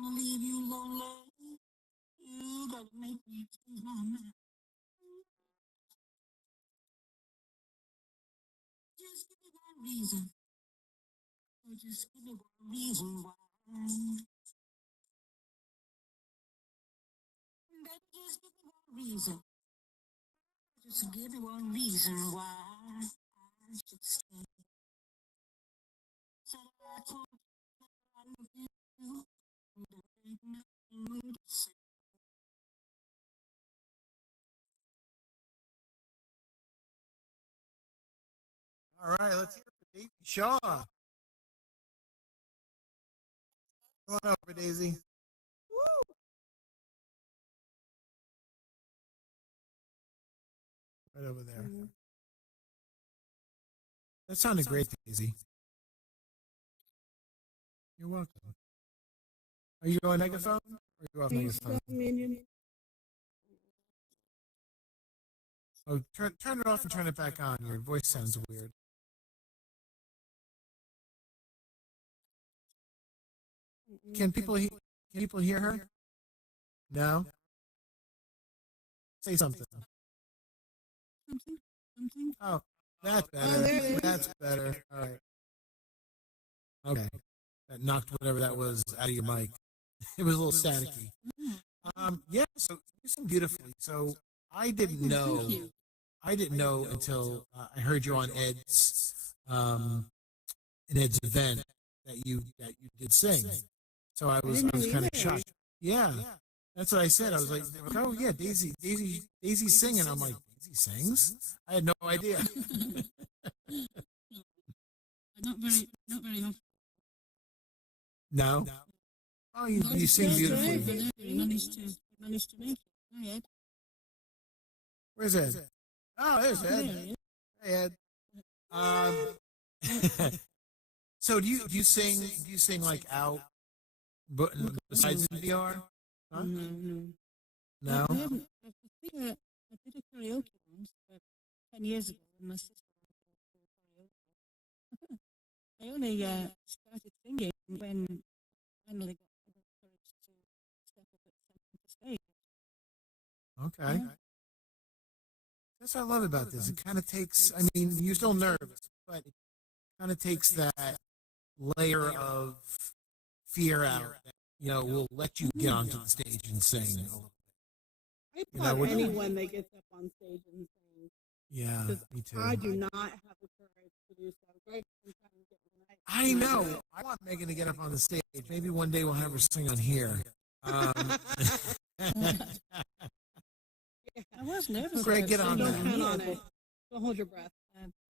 wanna leave you lonely. You gotta make me change my mind. Just give me one reason. Or just give me one reason why. Baby, just give me one reason. Just give me one reason why I should stay. So I told you that I love you. And there ain't nothing more to say. All right, let's hear it for Daisy Shaw. Come on over, Daisy. Woo! Right over there. That sounded great, Daisy. You're welcome. Are you on megaphone? Or are you off megaphone? Oh, turn it off and turn it back on. Your voice sounds weird. Can people hear her? No? Say something. Something? Oh, that's better. That's better. All right. Okay. That knocked whatever that was out of your mic. It was a little staticky. Yeah, so you sing beautifully. So I didn't know until I heard you on Ed's event that you did sing. So I was kind of shocked. Yeah. That's what I said. I was like, oh yeah, Daisy's singing. I'm like, Daisy sings? I had no idea. Not very often. No. Oh, you sing beautifully. You managed to make it. Hi, Ed. Where's Ed? Oh, there's Ed. Hey, Ed. So do you sing like out, but besides the VR? Huh? No. I did a karaoke once, but 10 years ago when my sister went to karaoke. I only started singing when I finally got the courage to step up at the stage. Okay. That's what I love about this. It kind of takes, I mean, you're still nervous, but it kind of takes that layer of fear out that, will let you get onto the stage and sing. I applaud anyone that gets up on stage and sings. Yeah, me too. I do not have the courage to do so. Greg, I know. I want Megan to get up on the stage. Maybe one day we'll have her sing on here. I was nervous. Greg, get on don't that. count on it. Don't hold your breath.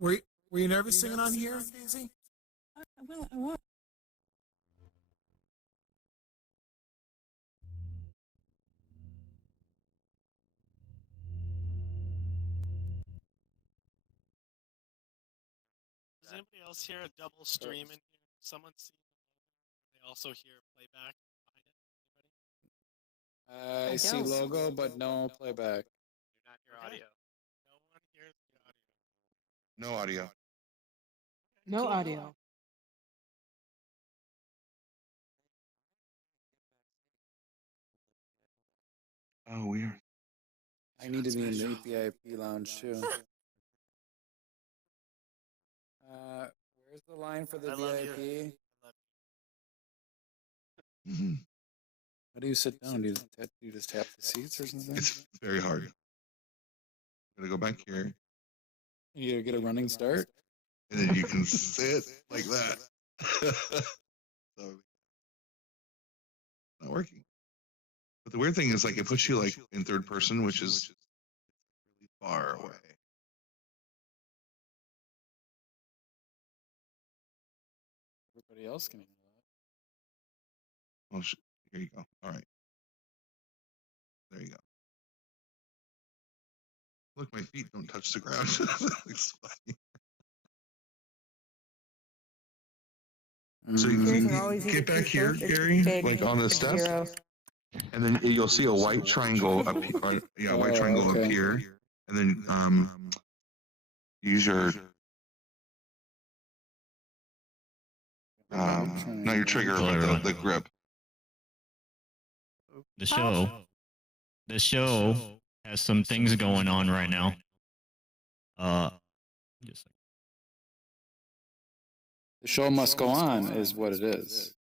Were you nervous singing on here, Daisy? Well, I was. Does anybody else hear a double stream in here? Someone see they also hear playback behind it? I see logo, but no playback. Do not hear audio. No one hears the audio. No audio. No audio. Oh, weird. I need to be in the VIP lounge too. Where's the line for the I love VIP? you. How do you sit down? Do you just tap the seats or something? It's very hard. Gotta go back here. You get a running start? And then you can sit like that. So, not working. But the weird thing is, like, it puts you like in third person, which is really far away. Everybody else can hear Well, here you go. All right. There you go. Look, my feet don't touch the ground. It's funny. So you get back here, Gary, like on the steps, and then you'll see a white triangle up here. Yeah, white triangle up here, and then use your not your trigger, but the grip. The show has some things going on right now. Just The show must go on, is what it is.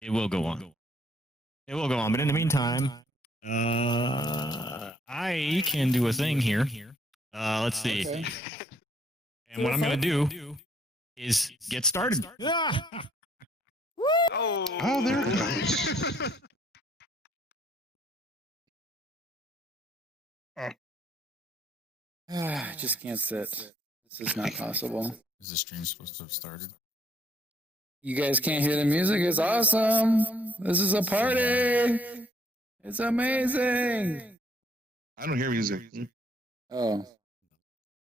it will go on. It will go on, but in the meantime, I can do a thing here. Let's see. Okay. And what I'm gonna do is get started. Oh, there it goes. I just can't sit. This is not possible. Is the stream supposed to have started? You guys can't hear the music? It's awesome. This is a party. It's amazing. I don't hear music. Oh.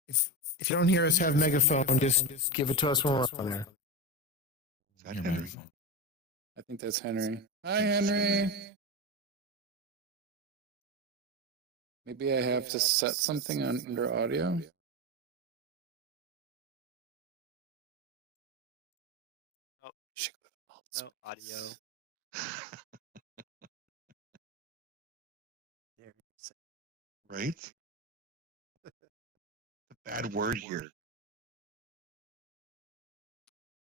If you don't hear us have megaphone, just give it to us when we're on there. Is that Henry? I think that's Henry. Hi, Henry. Maybe I have to set something under audio. No audio. Right? A bad word here.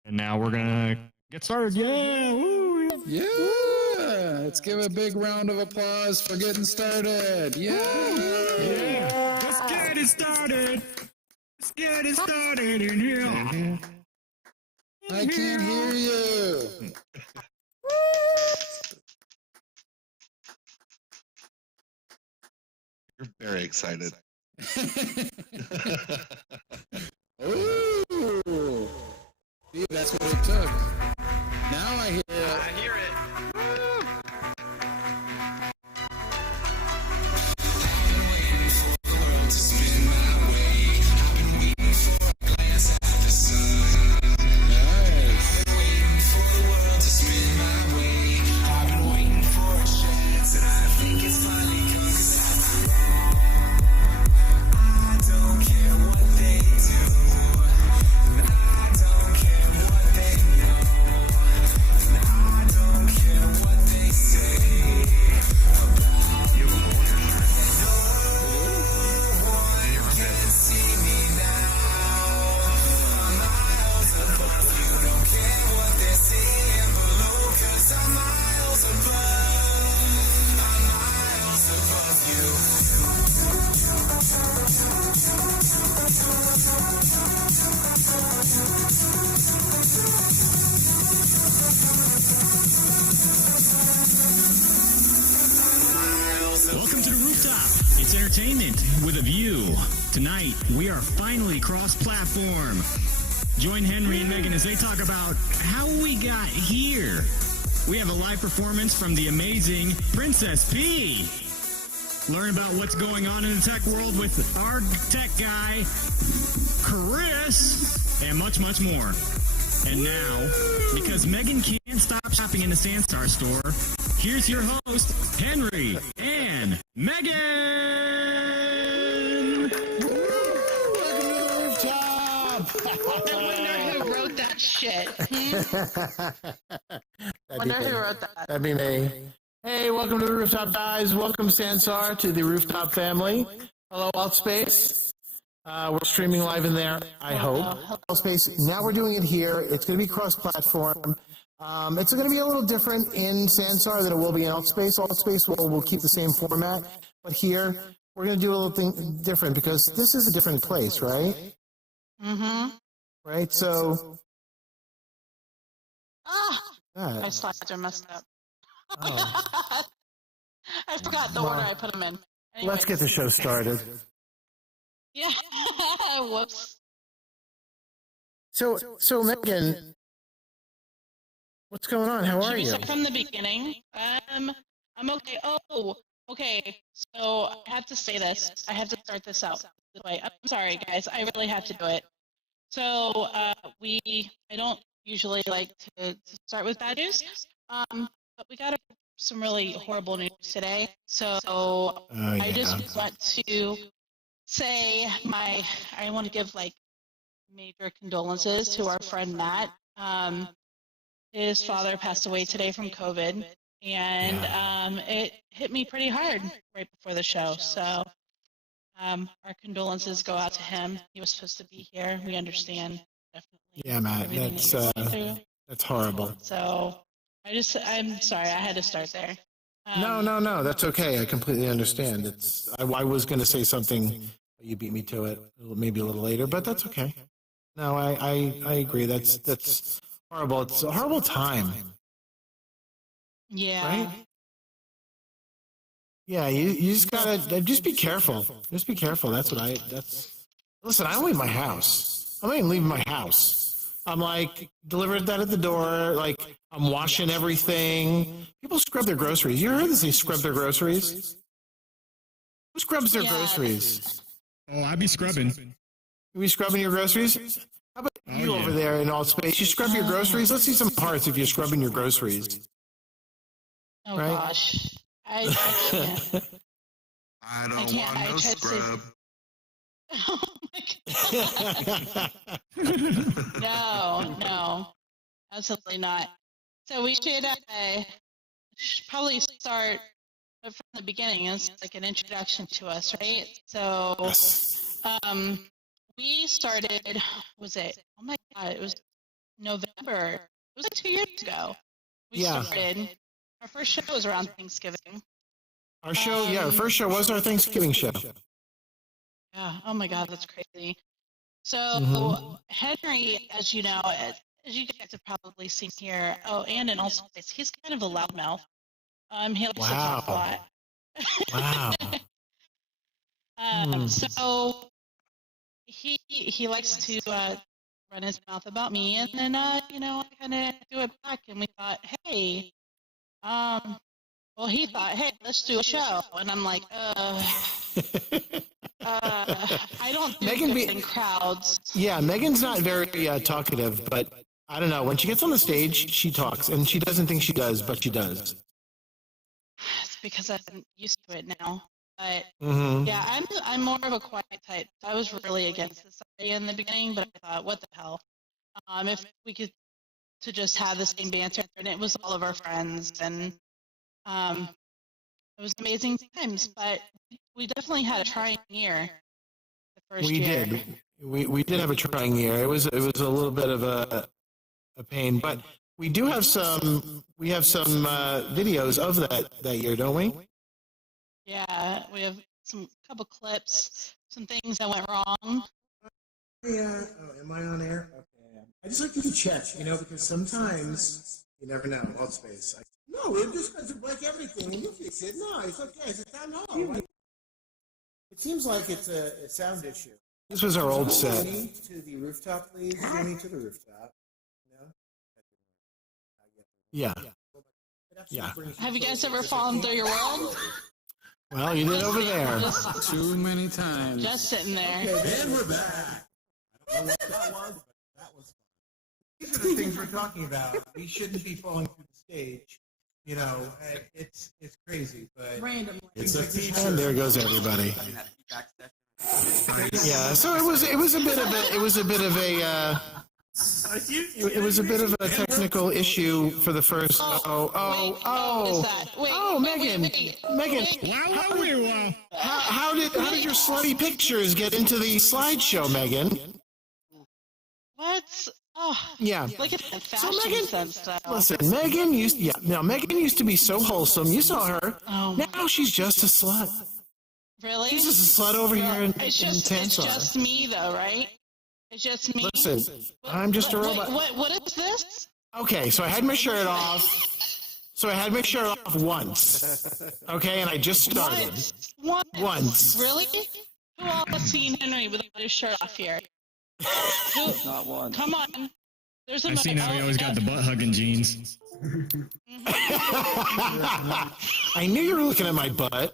And now we're gonna get started. Yeah! Woo! Yeah! Let's give a big round of applause for getting started. Yeah! Yeah! Let's get it started. Let's get it started in here. I can't hear you. You're very excited. Ooh! See, that's what it took. Now I hear it. I hear it. Welcome to the rooftop. It's entertainment with a view. Tonight, we are finally cross-platform. Join Henry and Megan as they talk about how we got here. We have a live performance from the amazing Princess Pea. Learn about what's going on in the tech world with our tech guy, Chris, and much, much more. And now, because Megan can't stop shopping in the Sansar store, here's your host, Henry and Megan! I wonder who wrote that shit. Wonder who wrote that. That'd be me. Hey, welcome to the Rooftop guys. Welcome, Sansar, to the Rooftop family. Hello, Altspace. We're streaming live in there, I hope. Altspace, now we're doing it here. It's going to be cross-platform. It's going to be a little different in Sansar than it will be in Altspace. Altspace will keep the same format, but here we're going to do a little thing different because this is a different place, right? Mm-hmm. Right, so... My slides are messed up. Oh. I forgot the order I put them in. Anyways. Let's get the show started. Yeah. Whoops. So Megan, what's going on? How are Should we you? start from the beginning? I'm okay. Oh, okay. So I have to say this. I have to start this out this way. I'm sorry, guys. I really have to do it. So I don't usually like to start with bad news, but we got some really horrible news today. So I just want to say I want to give major condolences to our friend Matt. His father passed away today from COVID, and it hit me pretty hard right before the show. So our condolences go out to him. He was supposed to be here. We understand definitely. Yeah, Matt, everything that you're going through. that's horrible. So I'm sorry, I had to start there. No, that's okay. I completely understand. I was going to say something, you beat me to it, maybe a little later, but that's okay. No, I agree. That's horrible. It's a horrible time. Yeah. Right? Yeah, you just gotta just be careful. Just be careful. Listen, I don't leave my house. I don't even leave my house. I'm like, delivered that at the door. Like, I'm washing everything. People scrub their groceries. You heard this? They scrub their groceries? Who scrubs their groceries? Oh, I be scrubbing. You be scrubbing your groceries? How about you over there in Altspace? You scrub your groceries? Let's see some parts if you're scrubbing your groceries. Oh, right? gosh. I can't. I don't want no scrub. Oh my God. No, absolutely not. So we should probably start from the beginning. It's like an introduction to us, right? So we started, was it, oh my God, it was November. It was like 2 years ago. We started. Our first show was around Thanksgiving. Our show, our first show was our Thanksgiving show. Yeah. Oh my God, that's crazy. So Henry, as you know, as you guys have probably seen here, and in Altspace, he's kind of a loudmouth. He likes to talk a lot. Wow. So he likes to run his mouth about me, and then I kind of do it back, and we thought, hey, well, he thought, hey, let's do a show, and I'm like, I don't do good in crowds. Yeah, Megan's not very talkative, but I don't know. When she gets on the stage, she talks, and she doesn't think she does, but she does. It's because I'm used to it now. But yeah, I'm more of a quiet type. I was really against this idea in the beginning, but I thought, what the hell? If we could to just have the same banter, and it was all of our friends, and it was amazing times. But we definitely had a trying year. The first year. Did. We did have a trying year. It was a little bit of a pain, but we do have some. We have some videos of that year, don't we? Yeah, we have couple clips, some things that went wrong. Am I on air? Okay. I just like to check, because sometimes you never know. Altspace. No, it just like everything, and you fix it. No, it's okay. It's a town hall. It seems like it's a sound issue. This was our old set. To the rooftop, please. Journey to the rooftop. Yeah. Have you guys ever fallen through your world? Well, you did over there. Too many times. Just sitting there. Okay, and we're back. I don't know what that was, but that was fun. These are the things we're talking about. We shouldn't be falling through the stage. It's crazy, but randomly. And there goes everybody. Yeah, so it was a bit of a technical issue for the first. Megan. How did your slutty pictures get into the slideshow, Megan? What? Oh, yeah. Look at that fashion sense, though. Listen, Megan used to be so wholesome. You saw her. Oh, now she's just a slut. Really? She's just a slut over here in Sansar. It's just me, though, right? It's just me. Listen, I'm just a robot. What is this? Okay, so I had my shirt off. Once. Okay, and I just started. Once. Really? Who all has seen Henry without his shirt off here? Not one. Come on. I've seen how he always got the butt hugging jeans. I knew you were looking at my butt.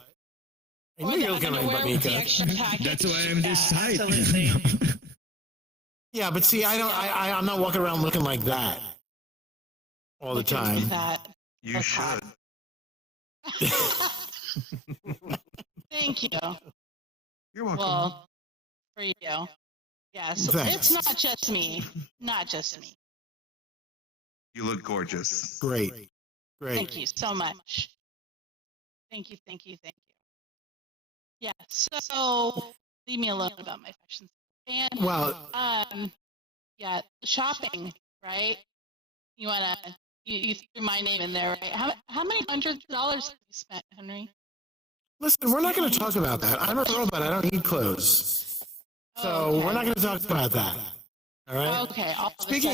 I knew you were looking at my butt, Mika. That's why I'm this type. Yeah, but see, I'm not walking around looking like that all the time. You should. Thank you. You're welcome. Well, for you. Yeah, so it's not just me. Not just me. You look gorgeous. Great. Great. Thank you so much. Thank you. Yeah. So leave me alone about my questions. And yeah, shopping, right? You threw my name in there, right? How many hundreds of dollars have you spent, Henry? Listen, we're not going to talk about that. I'm a robot. I don't need clothes. So we're not going to talk about that. All right. Okay.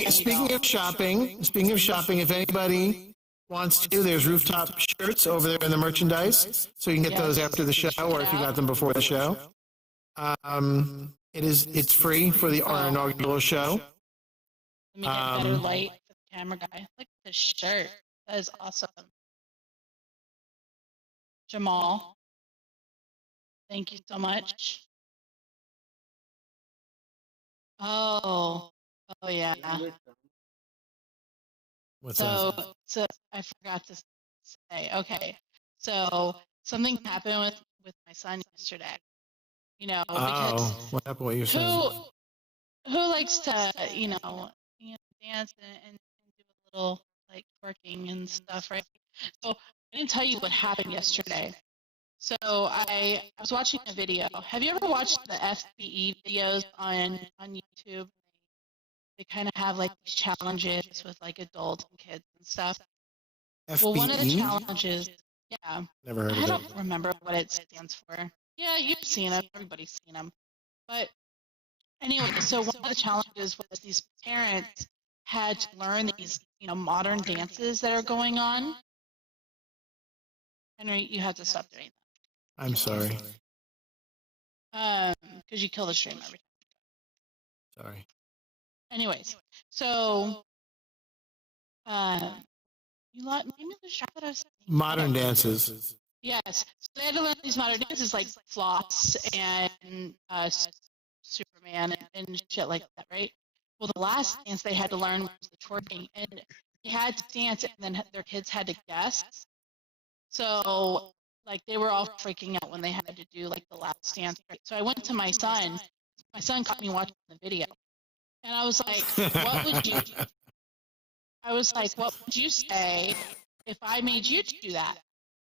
Speaking of shopping, if anybody wants to, there's rooftop shirts over there in the merchandise, so you can get those after the show, or if you got them before the show. It's free for our inaugural show. Let me get better light for the camera guy. Look at this shirt. That is awesome. Jamal, thank you so much. Oh yeah. What's that? So I forgot to say. Okay, so something happened with my son yesterday. You know, because what happened with your son? Who likes to dance and do a little like twerking and stuff, right? So I didn't tell you what happened yesterday. So I was watching a video. Have you ever watched the FBE videos on YouTube? They kind of have like these challenges with like adults and kids and stuff. FBE? Well, one of the challenges, yeah. Never heard of it. I don't remember what it stands for. Yeah, you've seen them. Everybody's seen them. But anyway, so one of the challenges was these parents had to learn these, modern dances that are going on. Henry, you have to stop doing that. I'm sorry. Because you kill the stream every time. Sorry. Anyways, so maybe the shot that I was saying. Modern dances. Yes. So they had to learn these modern dances like floss and Superman and shit like that, right? Well, the last dance they had to learn was the twerking, and they had to dance, and then their kids had to guess. So, like, they were all freaking out when they had to do like the last dance. Right? So I went to my son. My son caught me watching the video, and I was like, "What would you?" I was like, "What would you say if I made you do that?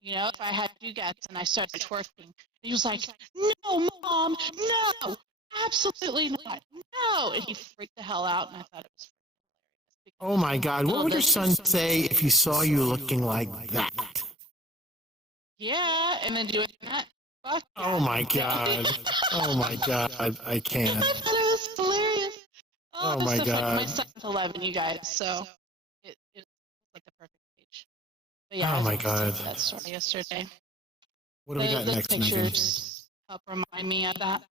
If I had you guess and I started twerking?" And he was like, "No, Mom, no, absolutely not, no!" And he freaked the hell out, and I thought it was hilarious. Oh my God! What would your son say if he saw you looking like that? Yeah, and then doing that. Fuck yeah. Oh my God! Oh my God! I can't. I thought it was hilarious. Oh my God! My son's 11, you guys, so it's like the perfect age. But yeah, oh my God! That story yesterday. What do we got next, Megan? Pictures help remind me of that.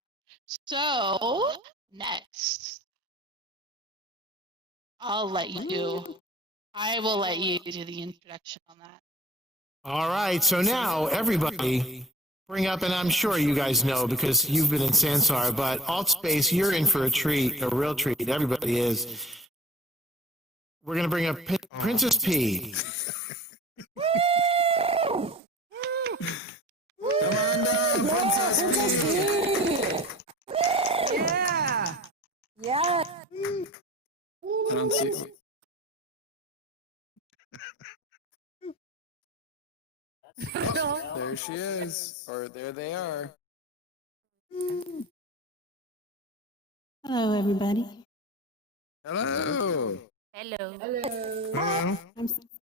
So next, I will let you do the introduction on that. All right, so now everybody bring up, and I'm sure you guys know because you've been in Sansar, but Altspace, you're in for a treat, a real treat. Everybody is. We're going to bring up Princess Pea. Come on down, Princess Pea. Yeah. Yeah. I don't see. There she is, or there they are. Hello, everybody. Hello. Hello.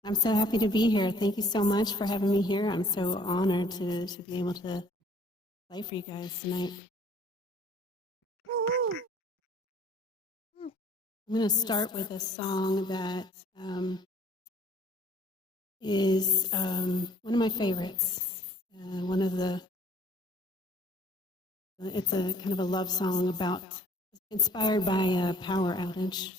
I'm so happy to be here. Thank you so much for having me here. I'm so honored to be able to play for you guys tonight. I'm going to start with a song that is one of my favorites. It's a kind of a love song inspired by a power outage.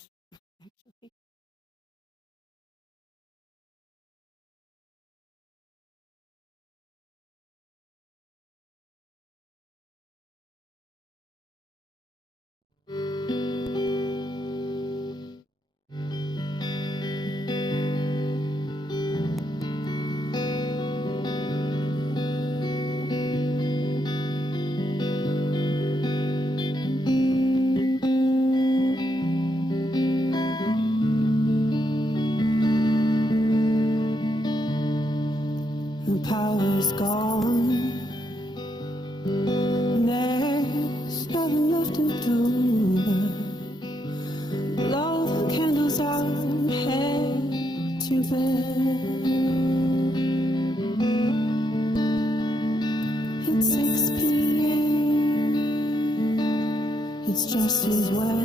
just as well.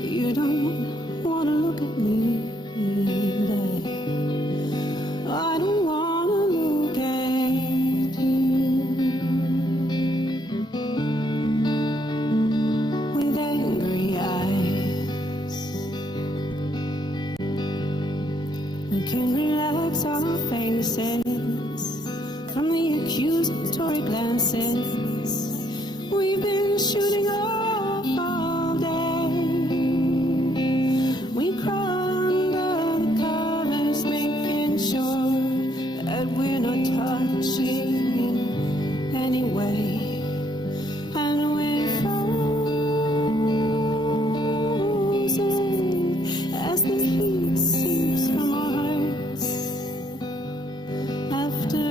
You don't wanna look at me, but I don't wanna look at you. With angry eyes, we can relax our faces from the accusatory glances we've been shooting off all day. We crawl under the covers, making sure that we're not touching anyway. And we're frozen as the heat seeps from our hearts. After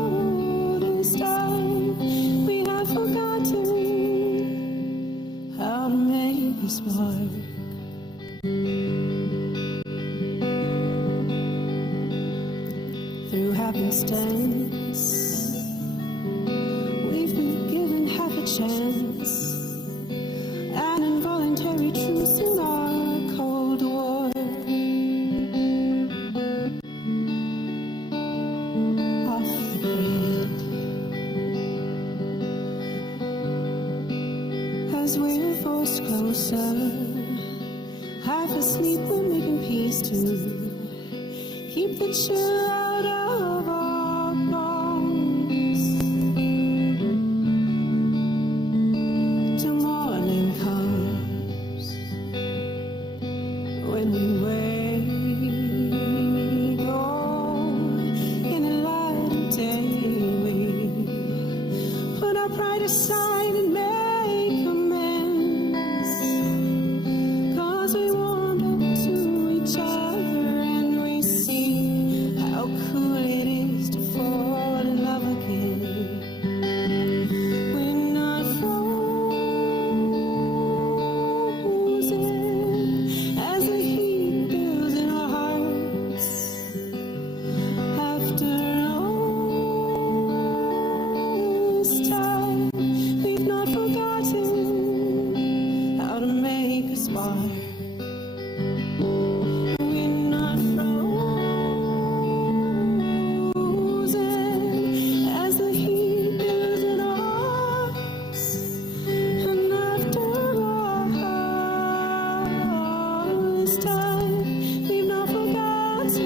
all this time, we have forgotten how to make a spark. Through happenstance, we've been given half a chance, an involuntary truce in our Cold War. Off the grid, as we're forced closer, half asleep we're making peace to keep the chill out of our bones. Till morning comes, when we wake, oh, in the light of day, we put our pride aside and make amends. 'Cause we warmed up to each other and we see how cool it is to fall in love again. We're not frozen as the heat builds in our hearts. After all this time, we've not forgotten how to make a spark. We're not frozen as the heat builds in our hearts. And after all this time, we've not forgotten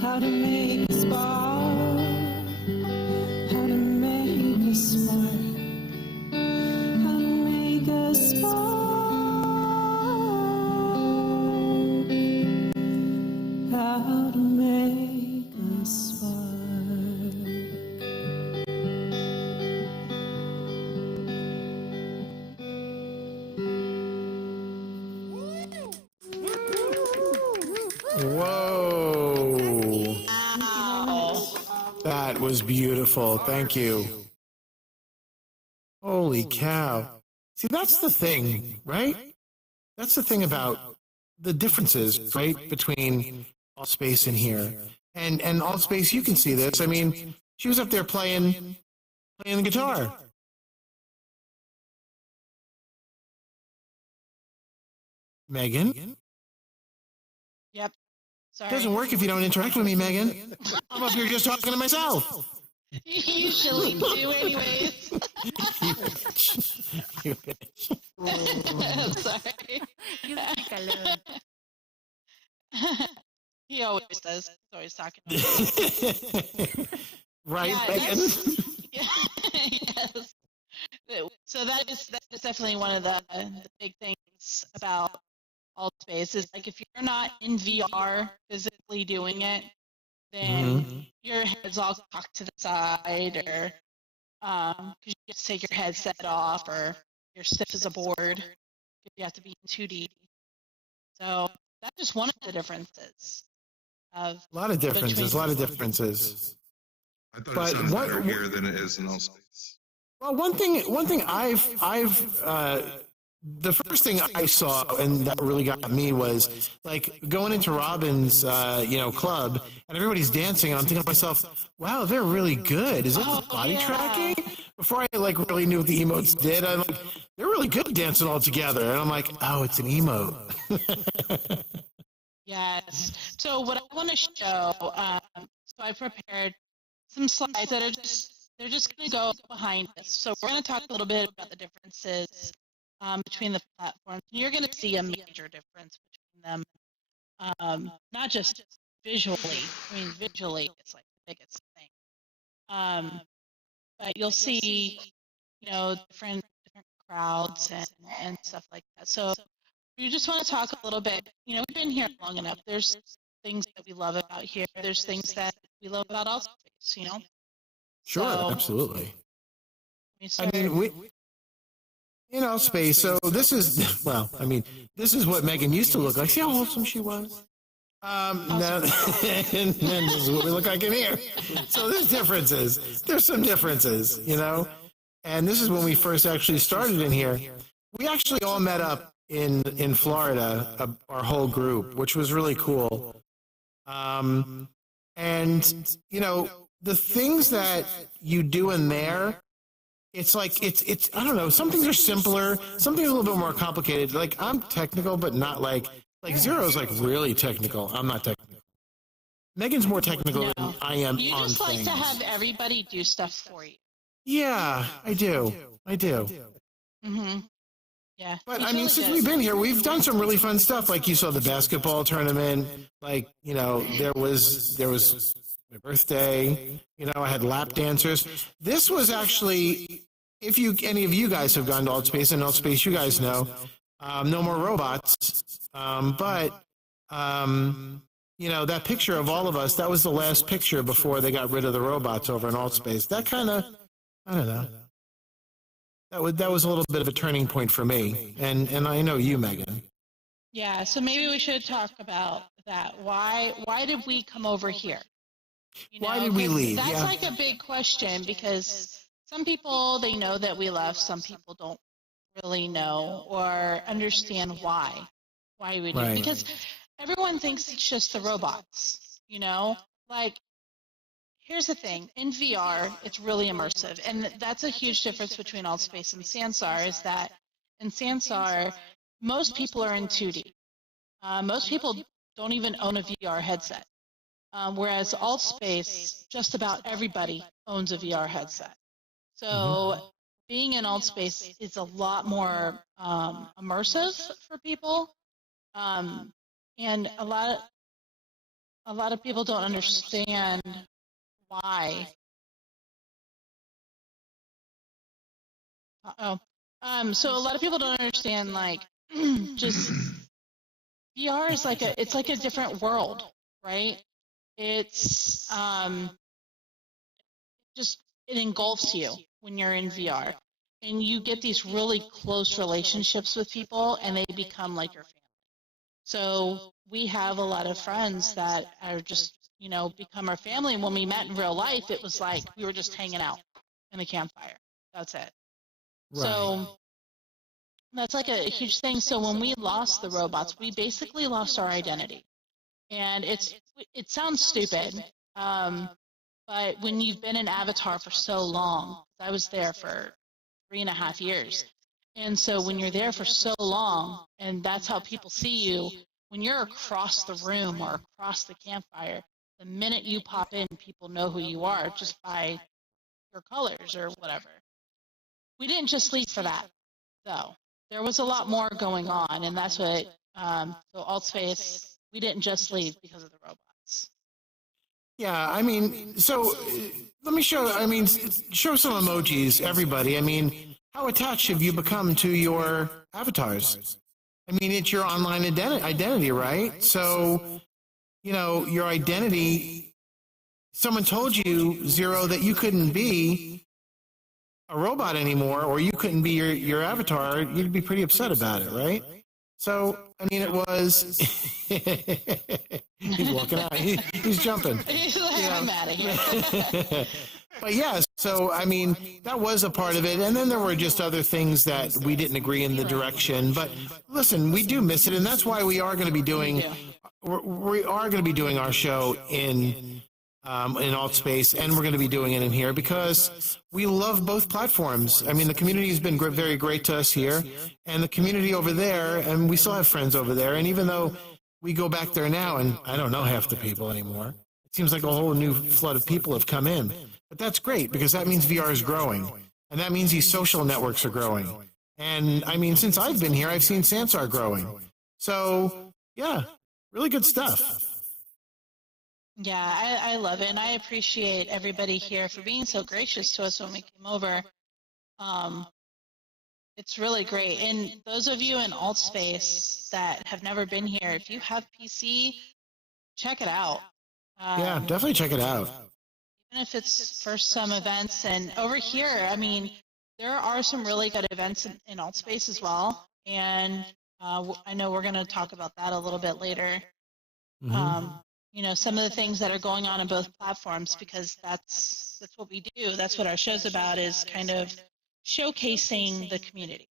how to make a spark. How to make a spark. How to make a spark. How to make a spark. Whoa. That was beautiful. Thank you. Holy cow. See, that's the thing, right? That's the thing about the differences, right, between Altspace and here. And Altspace, you can see this. I mean, she was up there playing the guitar. Megan? Yep. Sorry. It doesn't work if you don't interact with me, Megan. I'm up here just talking to myself. You usually do, anyways. You bitch. Sorry. You think alone. He always does. He's always talking. Right, Yeah, Megan? Yes. So that is definitely one of the big things about Altspace is like if you're not in VR physically doing it, then your head's all cocked to the side, or because you just take your headset off, or you're stiff as a board if you have to be in 2D. So that's just one of the differences. A lot of differences. I thought it sounded better here than it is in Altspace. Well, one thing I've the first thing I saw, and that really got me, was like going into Robin's, club, and everybody's dancing, and I'm thinking to myself, wow, they're really good. Is it the body tracking? Before I like really knew what the emotes did, I'm like, they're really good dancing all together, and I'm like, oh, it's an emote. Yes. So what I want to show, so I prepared some slides that are they're just going to go behind us. So we're going to talk a little bit about the differences between the platforms. You're going to see a major difference between them, not just visually. I mean, visually, it's like the biggest thing. But you'll see, different crowds and stuff like that. So we just want to talk a little bit. We've been here long enough. There's things that we love about here. There's things that we love about Altspace, Sure, so, absolutely. I mean, Altspace. So this is, this is what Megan used to look like. See how wholesome she was? Now, and then this is what we look like in here. So there's differences. There's some differences, And this is when we first actually started in here. We actually all met up in Florida, our whole group, which was really cool. The things that you do in there, it's like, it's I don't know, some things are simpler, some things are a little bit more complicated. Like, I'm technical, but not like Zero's like really technical. I'm not technical. Megan's more technical than I am on things. You just like to have everybody do stuff for you. Yeah, I do. Mm-hmm. Yeah. But I mean, since we've been here, we've done some really fun stuff. Like you saw the basketball tournament. Like, there was my birthday. I had lap dancers. This was actually, if any of you guys have gone to Altspace, and Altspace, you guys know, no more robots. That picture of all of us, that was the last picture before they got rid of the robots over in Altspace. That kind of, I don't know. That was a little bit of a turning point for me, and I know you, Megan. Yeah, so maybe we should talk about that. Why did we come over here? Why did we leave? That's like a big question, because some people, they know that we left, some people don't really know or understand why we leave. Right. Because everyone thinks it's just the robots, Like, here's the thing. In VR, it's really immersive. And that's a huge difference between Altspace and Sansar, is that in Sansar, most people are in 2D. Most people don't even own a VR headset. Whereas Altspace, just about everybody owns a VR headset. So being in Altspace is a lot more immersive for people. And a lot of people don't understand why. So a lot of people don't understand, like, just VR is it's like a different world, right? It's it engulfs you when you're in VR, and you get these really close relationships with people, and they become like your family. So we have a lot of friends that are just, become our family. And when we met in real life, it was like we were just hanging out in a campfire. That's it. Right. So that's like a huge thing. So when we lost the robots, we basically lost our identity. And it sounds stupid, but when you've been an avatar for so long, I was there for 3.5 years. And so when you're there for so long, and that's how people see you, when you're across the room or across the campfire, the minute you pop in, people know who you are just by your colors or whatever. We didn't just leave for that, though. There was a lot more going on, and that's what, so Altspace, we didn't just leave because of the robots. Yeah, I mean, so let me show some emojis, everybody. I mean, how attached have you become to your avatars? I mean, it's your online identity, right? So, your identity, someone told you, Zero, that you couldn't be a robot anymore, or you couldn't be your avatar, you'd be pretty upset about it, right? So, I mean, it was... He's walking out. He's jumping. He's like, I'm out of here. But yeah, so I mean, that was a part of it, and then there were just other things that we didn't agree in the direction. But listen, we do miss it, and that's why we are going to be doing our show in Altspace, and we're going to be doing it in here because we love both platforms. I mean, the community has been very great to us here, and the community over there, and we still have friends over there. And even though we go back there now, and I don't know half the people anymore, it seems like a whole new flood of people have come in. But that's great because that means VR is growing, and that means these social networks are growing. And I mean, since I've been here, I've seen Sansar growing. So yeah, really good stuff. Yeah, I love it, and I appreciate everybody here for being so gracious to us when we came over. It's really great. And those of you in Altspace that have never been here, if you have PC, check it out. Yeah, definitely check it out. Even if it's for some events. And over here, I mean, there are some really good events in Altspace as well. And I know we're going to talk about that a little bit later. Mm-hmm. You know, some of the things that are going on both platforms, because that's what we do. That's what our show's about, is kind of showcasing the community.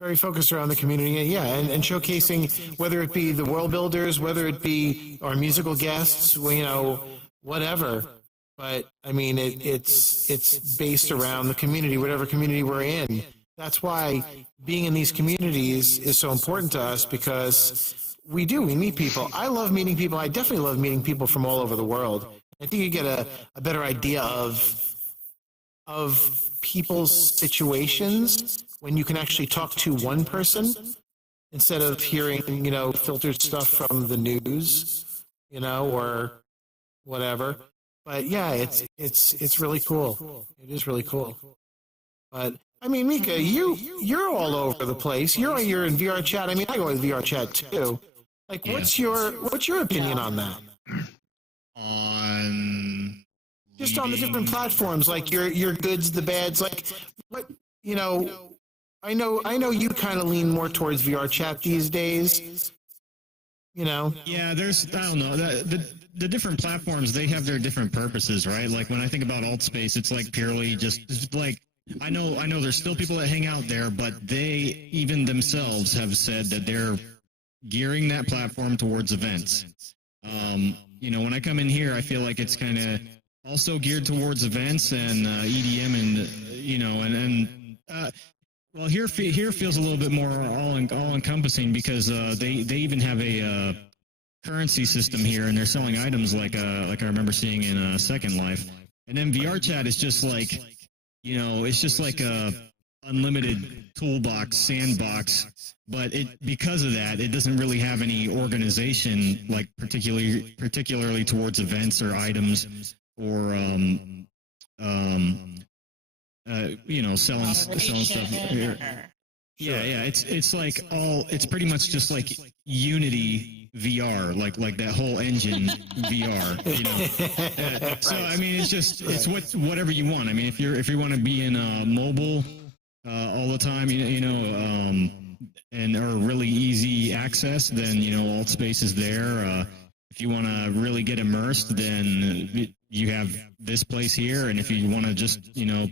Very focused around the community, yeah, and showcasing whether it be the world builders, whether it be our musical guests, you know, whatever. But I mean, it's based around the community, whatever community we're in. That's why being in these communities is so important to us, because we meet people. I love meeting people. I definitely love meeting people from all over the world. I think you get a better idea of people's situations when you can actually talk to one person instead of hearing, you know, filtered stuff from the news, you know, or whatever. But yeah, it's really cool. It is really cool. But I mean, Mika, you're all over the place. You're in VR chat. I mean, I go in VR chat too. Like, what's your opinion on that? On just on the different platforms, like your goods, the bads, like what, you know. I know you kind of lean more towards VR chat these days. You know. Yeah, I don't know, the different platforms, they have their different purposes, right? Like when I think about Altspace, it's like purely just like, I know there's still people that hang out there, but they even themselves have said that they're gearing that platform towards events. You know, when I come in here, I feel like it's kind of also geared towards events and EDM, and you know, well, here feels a little bit more all encompassing, because they even have a currency system here, and they're selling items like I remember seeing in Second Life. And then VR chat is just like, you know, it's just like a unlimited toolbox, sandbox. But because of that, it doesn't really have any organization, like particularly towards events or items, or you know, selling stuff here. Yeah. It's like it's pretty much just like Unity VR, like that whole engine VR. You know, so I mean, it's whatever you want. I mean, if you want to be in mobile all the time, you know, and or really easy access, then you know, Altspace is there. If you want to really get immersed, then you have this place here. And if you want to just, you know,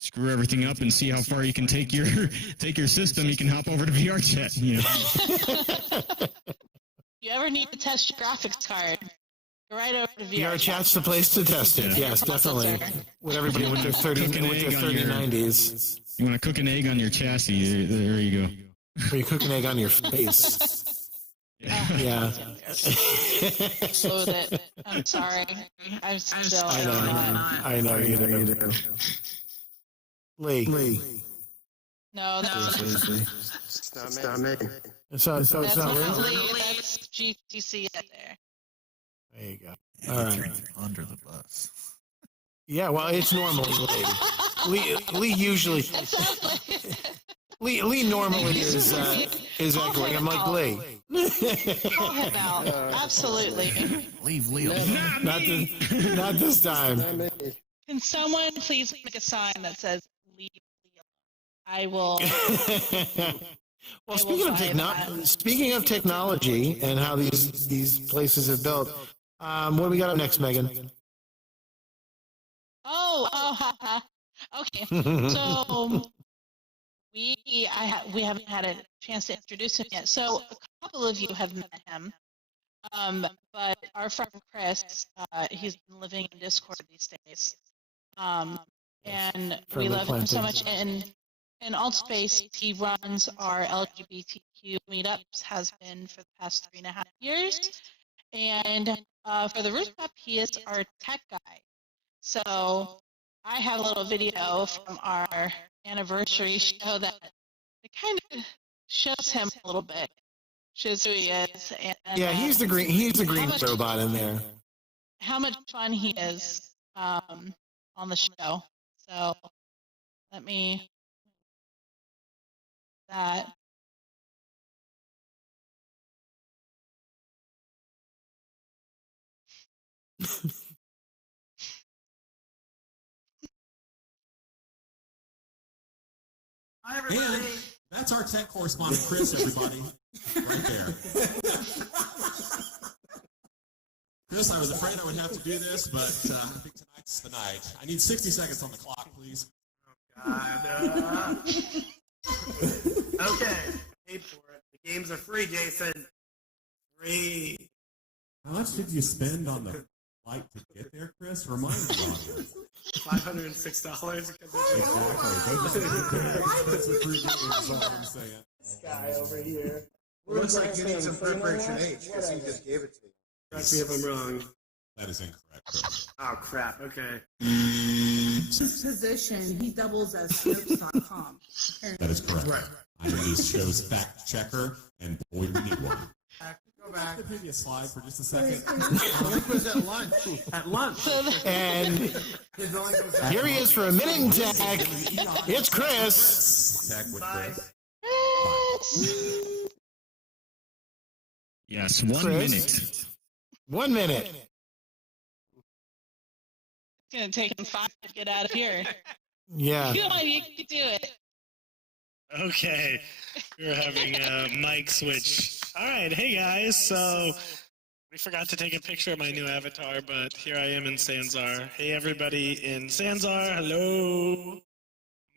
screw everything up and see how far you can take your system, you can hop over to VR chat. You know. You ever need to test your graphics card? Go right over to VR. VR chat's the place to test it. Yes, definitely. With everybody with their 3090s. You want to cook an egg on your chassis? There you go. Or you cook an egg on your face. Yeah. Load it. I'm sorry. I'm still. I know you do. Lee. No, It's not me. So it's not Lee? That's GTC out there. There you go. All right. Under the bus. Yeah, well, it's normally Lee. Lee usually. Lee normally is echoing. I'm like, Lee. Call him out. Absolutely. Leave Lee Not this time. Can someone please make a sign that says "Leave Lee alone"? I will. Well, speaking of technology and how these places have built, what do we got up next, Megan? Okay. So we haven't had a chance to introduce him yet. So a couple of you have met him. But our friend Chris, he's been living in Discord these days. And we love him so much. And in Altspace, he runs our LGBTQ meetups, has been for the past 3.5 years. And for the Rooftop, he is our tech guy. So I have a little video from our anniversary show that it kind of shows him a little bit, shows who he is. And, yeah, he's the green robot in there. How much fun he is on the show. So let me that. Hi, everybody. And that's our tech correspondent, Chris, everybody. Right there. Chris, I was afraid I would have to do this, but I think tonight's the night. I need 60 seconds on the clock, please. Oh, God. Okay. Pay for it. The games are free, Jason. Free. How much did you spend on the flight to get there, Chris? Remind me of it. $506. Exactly. That's a free game, is all I'm saying. This guy over here. Looks like you need some preparation H, because he just gave it to you. Correct me if I'm wrong. That is incorrect, Chris. Oh, crap. Okay. Position, he doubles as Snopes.com. That is correct. Right. I am this show's fact checker, and boy, we need one. Go back. The previous slide for just a second. The link was at lunch. At lunch. And here he is for a minute in tech. It's Chris. Tech with Chris. Yes, 1 minute. 1 minute. It's going to take him 5 to get out of here. Yeah. Come on, you can do it. Okay, we're having a mic switch. All right, hey guys. So we forgot to take a picture of my new avatar, but here I am in Sansar. Hey everybody in Sansar, hello. I'm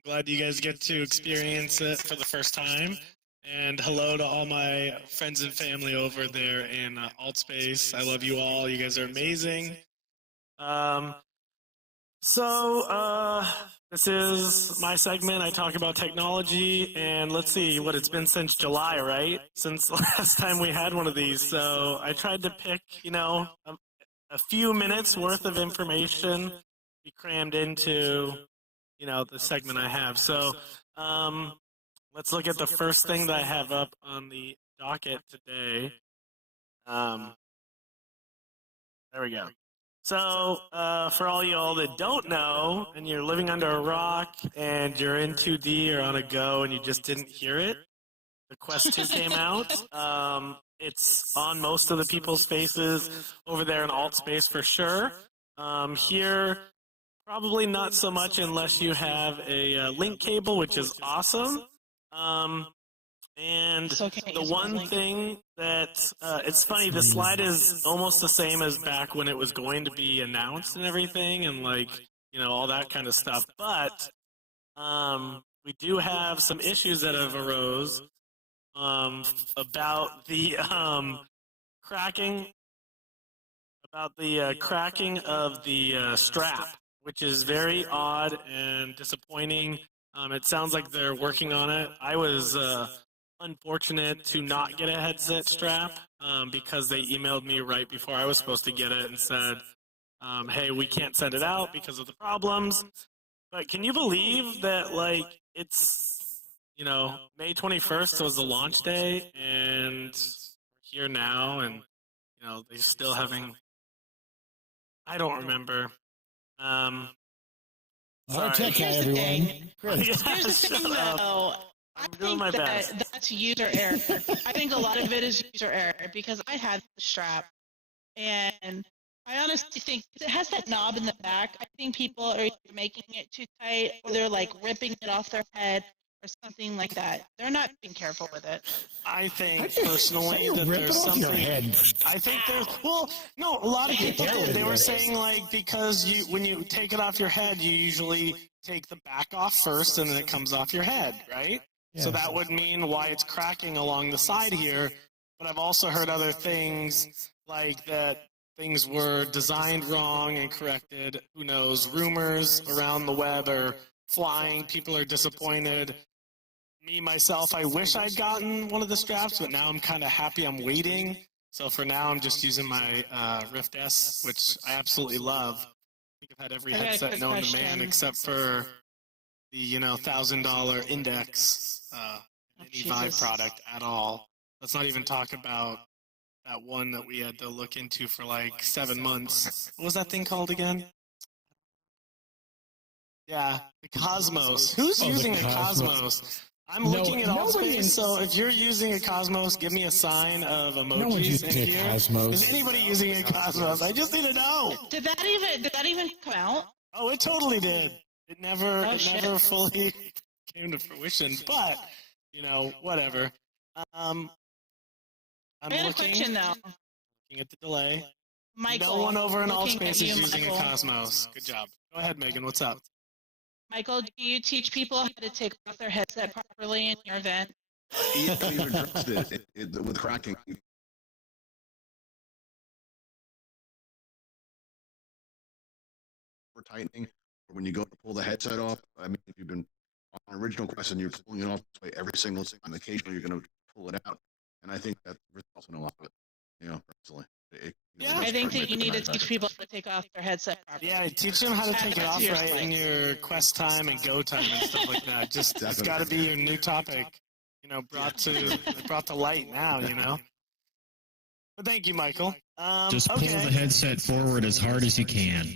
glad you guys get to experience it for the first time. And hello to all my friends and family over there in Altspace. I love you all. You guys are amazing. This is my segment. I talk about technology, and let's see what it's been since July, right? Since the last time we had one of these. So I tried to pick, a few minutes worth of information be crammed into, the segment I have. So let's look at the first thing that I have up on the docket today. There we go. So, for all y'all that don't know, and you're living under a rock, and you're in 2D or on a go, and you just didn't hear it, the Quest 2 came out. It's on most of the people's faces over there in Altspace for sure. Here, probably not so much unless you have a link cable, which is awesome. And the one thing that, it's funny, the slide is almost the same as back when it was going to be announced and everything, and all that kind of stuff. But we do have some issues that have arose about the cracking of the strap, which is very odd and disappointing. It sounds like they're working on it. I was unfortunate to not get a headset strap because they emailed me right before I was supposed to get it and said, hey, we can't send it out because of the problems. But can you believe that, it's, May 21st was the launch day, and we're here now, and, they're still having, I don't remember. Our tech guy, everyone. Here's the thing, though. I think that's user error. I think a lot of it is user error because I had the strap, and I honestly think it has that knob in the back. I think people are either making it too tight or they're ripping it off their head. or something like that. They're not being careful with it. I think personally that rip there's it off your something. head. I think there's no. A lot of people did. They were saying like because when you take it off your head, you usually take the back off first, and then it comes off your head, right? Yeah. So that would mean why it's cracking along the side here. But I've also heard other things like that things were designed wrong and corrected. Who knows? Rumors around the web are flying. People are disappointed. Me, myself, I wish I'd gotten one of the straps, but now I'm kind of happy I'm waiting. So for now, I'm just using my Rift S, which I absolutely love. I think I've had every headset known to man except for the, $1,000 Index E5 product at all. Let's not even talk about that one that we had to look into for like 7 months. What was that thing called again? Yeah, the Cosmos. Who's using a Cosmos? I'm looking at Altspace, so if you're using a Cosmos, give me a sign of emojis in here. Is anybody using a Cosmos? I just need to know. Did that even come out? Oh, it totally did. It never fully came to fruition, but whatever. I'm I got a question now. Looking at the delay. Michael, no one over in Altspace is using Michael. a Cosmos. Good job. Go ahead, Megan. What's up? Michael, do you teach people how to take off their headset properly in your event? Yeah, we've addressed it with cracking. For tightening, or when you go to pull the headset off. I mean, if you've been on an original quest and you're pulling it off this way every single time, occasionally you're going to pull it out. And I think that results in a lot of it, personally. I think that you need to teach people how to take off their headset properly. Yeah, teach them how to take it off right in your quest time and go time and stuff like that. Just it's got to be your new topic, brought to light now. But thank you, Michael. Just pull the headset forward as hard as you can.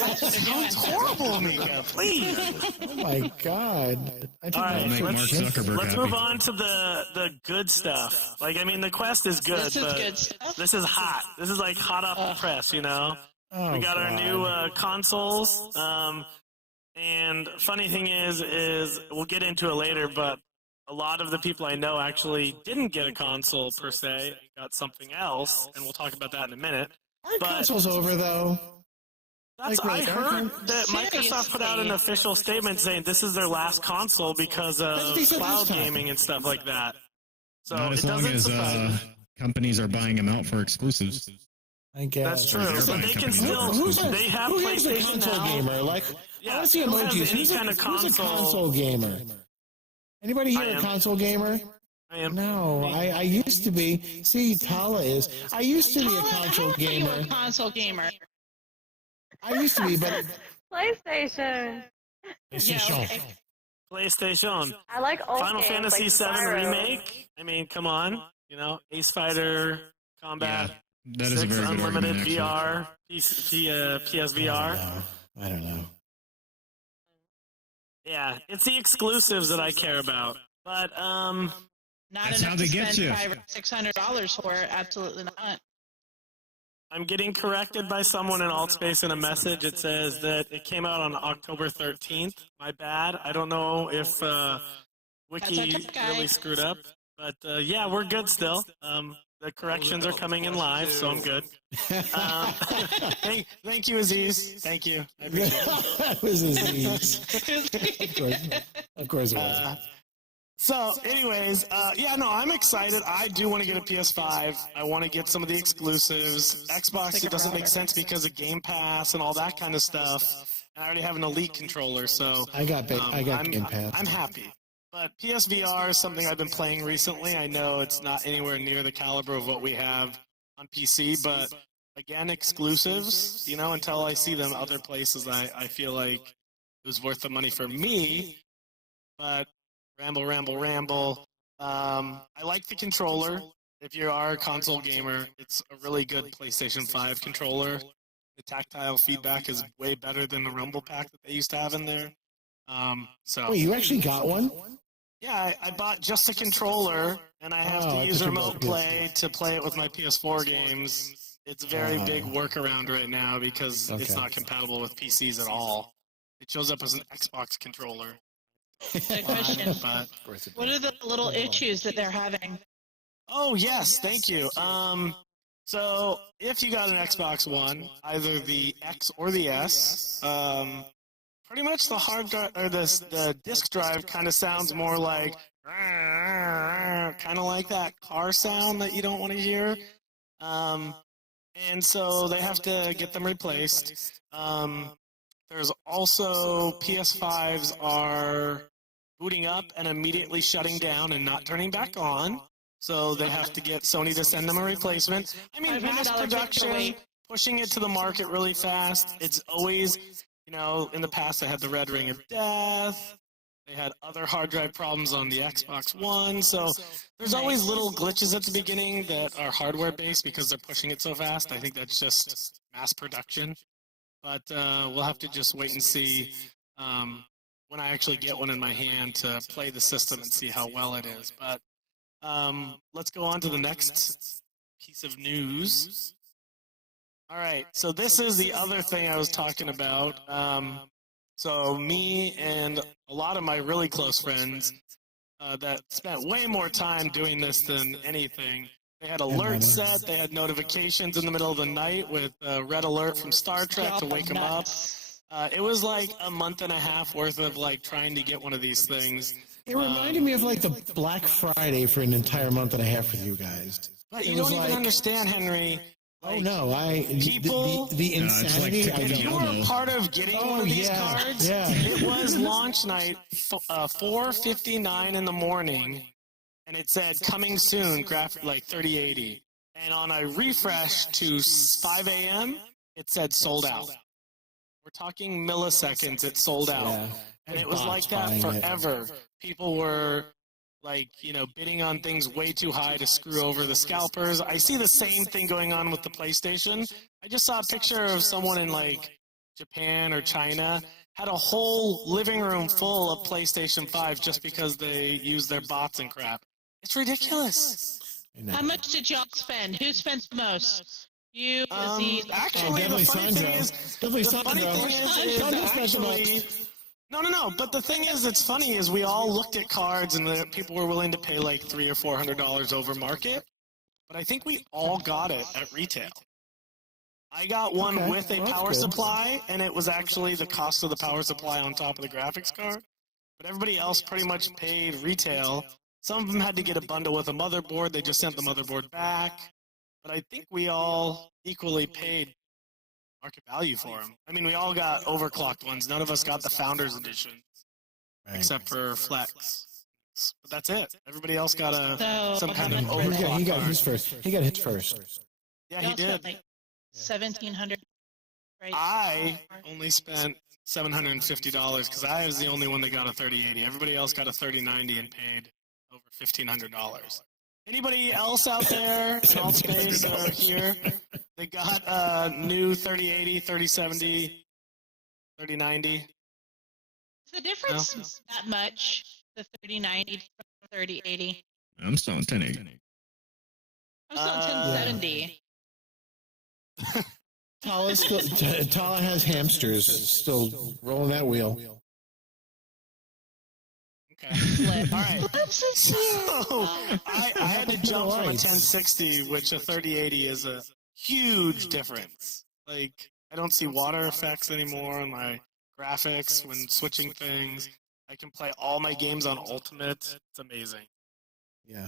That sounds horrible, Mika. Please. Oh my God. All right, let's move on to the good stuff. The quest is good, but this is hot. This is like hot off the press, we got our new consoles. And funny thing is we'll get into it later, but a lot of the people I know actually didn't get a console per se, got something else, and we'll talk about that in a minute. Console's over though. I heard that Microsoft put out an official statement saying this is their last console because of cloud gaming and stuff like that. So not as long as companies are buying them out for exclusives. I guess that's true. So they can still. They have PlayStation now. Gamer? I want to see emojis. Who's a console gamer? Anybody here a console gamer? I am. No, I used to be. See, Tala is. I used to be a console gamer. A console gamer. I used to be, but PlayStation. PlayStation. I like old Final games, Fantasy like VII Spyro. Remake. Come on. Ace Fighter, Combat. Yeah, that is a very good Unlimited argument, VR, PSVR. I don't know. Yeah, it's the exclusives that I care about. But not that's enough how they to get spend you. $500 or $600 for it. Absolutely not. I'm getting corrected by someone in Altspace in a message. It says that it came out on October 13th. My bad. I don't know if Wiki really screwed up. But yeah, we're good still. The corrections are coming in live, so I'm good. Thank you, Aziz. Thank you. I appreciate it. That was Aziz. Of course it was. So, anyways, I'm excited. I do want to get a PS5. I want to get some of the exclusives. Xbox, it doesn't make sense because of Game Pass and all that kind of stuff. And I already have an Elite controller, so I got Game Pass. I'm happy. But PSVR is something I've been playing recently. I know it's not anywhere near the caliber of what we have on PC, but again, exclusives, until I see them other places, I feel like it was worth the money for me. But ramble. I like the controller. If you are a console gamer, it's a really good PlayStation 5 controller. The tactile feedback is way better than the Rumble Pack that they used to have in there. Wait, you actually got one? Yeah, I bought just a controller, and I have to use Remote Play to play it with my PS4 games. It's a very big workaround right now because it's not compatible with PCs at all. It shows up as an Xbox controller. Good question. But What are the little issues that they're having? oh yes, thank you. So if you got an Xbox One, either the X or the S, pretty much the hard drive or the disk drive kind of sounds more like kind of like that car sound that you don't want to hear. And so they have to get them replaced. There's also PS5s are booting up and immediately shutting down and not turning back on. So they have to get Sony to send them a replacement. I mean, mass production, pushing it to the market really fast. It's always, you know, in the past they had the red ring of death. They had other hard drive problems on the Xbox One. So there's always little glitches at the beginning that are hardware based because they're pushing it so fast. I think that's just mass production. But we'll have to just wait and see when I actually get one in my hand to play the system and see how well it is. But let's go on to the next piece of news. All right, so this is the other thing I was talking about. So me and a lot of my really close friends that spent way more time doing this than anything. They had alerts set. They had notifications in the middle of the night with red alert from Star Trek to wake them up. It was like a month and a half worth of like trying to get one of these things. It reminded me of like the Black Friday for an entire month and a half with you guys. But you don't even understand, Henry. Like, oh no! People, the insanity. If you were a part of getting one of these cards, it was launch night, 4:59 in the morning, and it said coming soon, like 3080. And on a refresh to 5 a.m., it said sold out. We're talking milliseconds. It sold out, and it was like that forever. People were like, you know, bidding on things way too high to screw over the scalpers. I see the same thing going on with the PlayStation. I just saw a picture of someone in like Japan or China had a whole living room full of PlayStation 5 just because they use their bots and crap. It's ridiculous. How much did y'all spend? Who spent the most? You, Aziz, actually, the funny thing is, No. But the thing is, that's funny is we all looked at cards and the people were willing to pay like $300 or $400 over market. But I think we all got it at retail. I got one with a power supply, and it was actually the cost of the power supply on top of the graphics card. But everybody else pretty much paid retail. Some of them had to get a bundle with a motherboard. They just sent the motherboard back. But I think we all equally paid market value for them. I mean, we all got overclocked ones. None of us got the Founders Edition, except for Flex. But that's it. Everybody else got some kind of overclock. He got his first. He got his first. Yeah, he did. Like 1,700. Right? I only spent $750 because I was the only one that got a 3080. Everybody else got a 3090 and paid over $1,500. Anybody else out there in Altspace or here? They got a new 3080, 3070, 3090. Is the difference that much? The 3090 to 3080? I'm still on 1080. I'm still on 1070. Tala has hamsters still rolling that wheel. Okay. All right. So I had to jump from a 1060, which a 3080 is a huge difference. Like, I don't see water effects anymore on my graphics when switching things. I can play all my games on Ultimate. It's amazing. Yeah.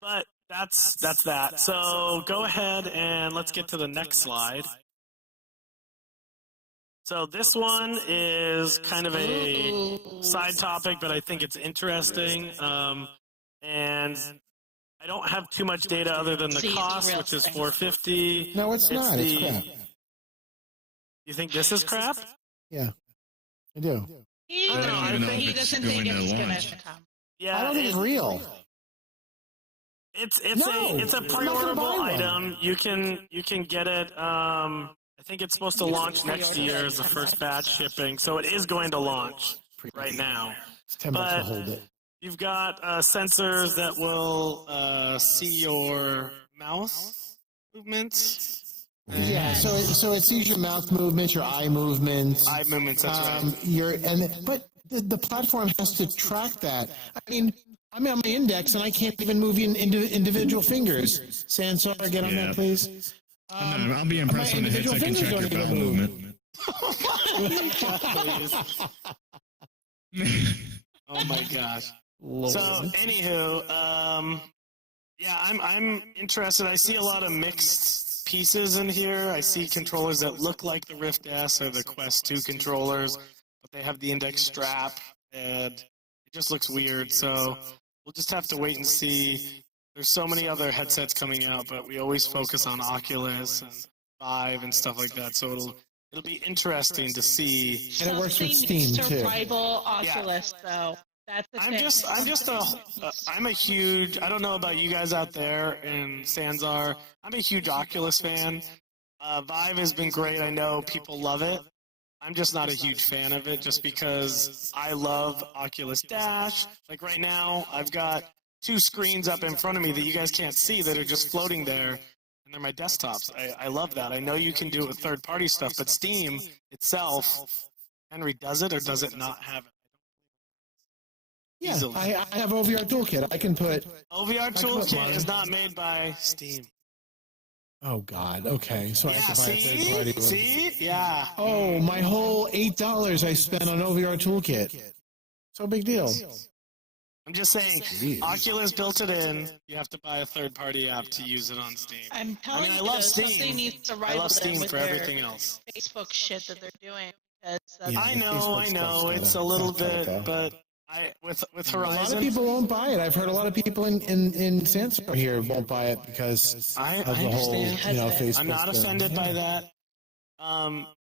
But that's that. So go ahead and let's get to the next slide. So this one is kind of a side topic, but I think it's interesting. And I don't have too much data other than the cost, which is $450. No, it's not. It's crap. You think this is crap? Yeah, I do. He doesn't think it's going to come. Yeah, I don't think it's real. It's a pre-orderable item. You can get it. I think it's supposed to launch next year as the first batch shipping, so it is going to launch right now. It's $10 to hold it. You've got sensors that will see your mouth movements. Yeah, so it sees your mouth movements, your eye movements. Eye movements, that's right. But the platform has to track that. I mean, I'm on my index and I can't even move in individual fingers. Sansar, get on that, please. I'll be impressed when the headset can check your bowel movement. Oh my gosh. Lord. So, anywho, yeah, I'm interested. I see a lot of mixed pieces in here. I see controllers that look like the Rift S or the Quest 2 controllers, but they have the index strap, and it just looks weird. So we'll just have to wait and see. There's so many other headsets coming out, but we always focus on Oculus and Vive and stuff like that. So it'll be interesting to see. And it works with Steam to too. rival Oculus, though. That's the thing. I'm a huge, I don't know about you guys out there in Sansar, I'm a huge Oculus fan. Vive has been great. I know people love it. I'm just not a huge fan of it just because I love Oculus Dash. Like right now, I've got 2 screens up in front of me that you guys can't see that are just floating there, and they're my desktops. I love that. I know you can do it with third-party stuff, but Steam itself, Henry, does it or does it not have it? Yeah, I have OVR Toolkit. I can put... OVR Toolkit is not made by Steam. Oh, God. Okay, so I have to buy a third-party one. See? Yeah. Oh, my whole $8 I spent on OVR Toolkit. So big deal. I'm just saying, Oculus built it in. You have to buy a third-party app to use it on Steam. I'm telling I you, love something Steam. needs to I rival love Steam them with for their everything else. Facebook shit that they're doing. I know. It's a little bit, but with Horizon, a lot of people won't buy it. I've heard a lot of people in Sansar here won't buy it because of the whole, Facebook. I'm not offended by that.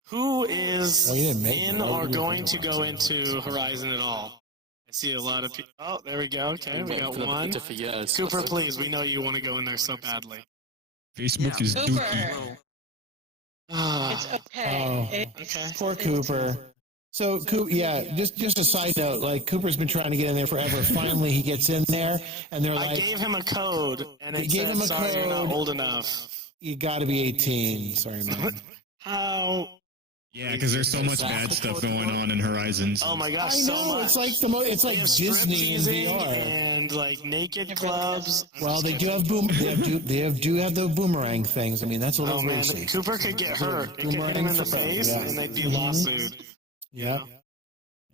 Who is in or going to go into Horizon at all? I see a lot of people. Oh, there we go. Okay, we got one. Cooper, please. We know you want to go in there so badly. Facebook is dookie. It's okay. Poor Cooper. So, just a side note, like, Cooper's been trying to get in there forever. Finally, he gets in there, and they're like... I gave him a code, and it gave him a sorry, code. You're not old enough. You got to be 18. Sorry, man. How... Yeah, because there's so much bad stuff going on in Horizons. Oh my gosh, I know, so much. it's like it's like Disney in VR. And like naked clubs. Well, they do have they do have the boomerang things. I mean, that's a little racy. Cooper could get hurt. It could hit him in the face, and they'd be lawsuit. Yeah. All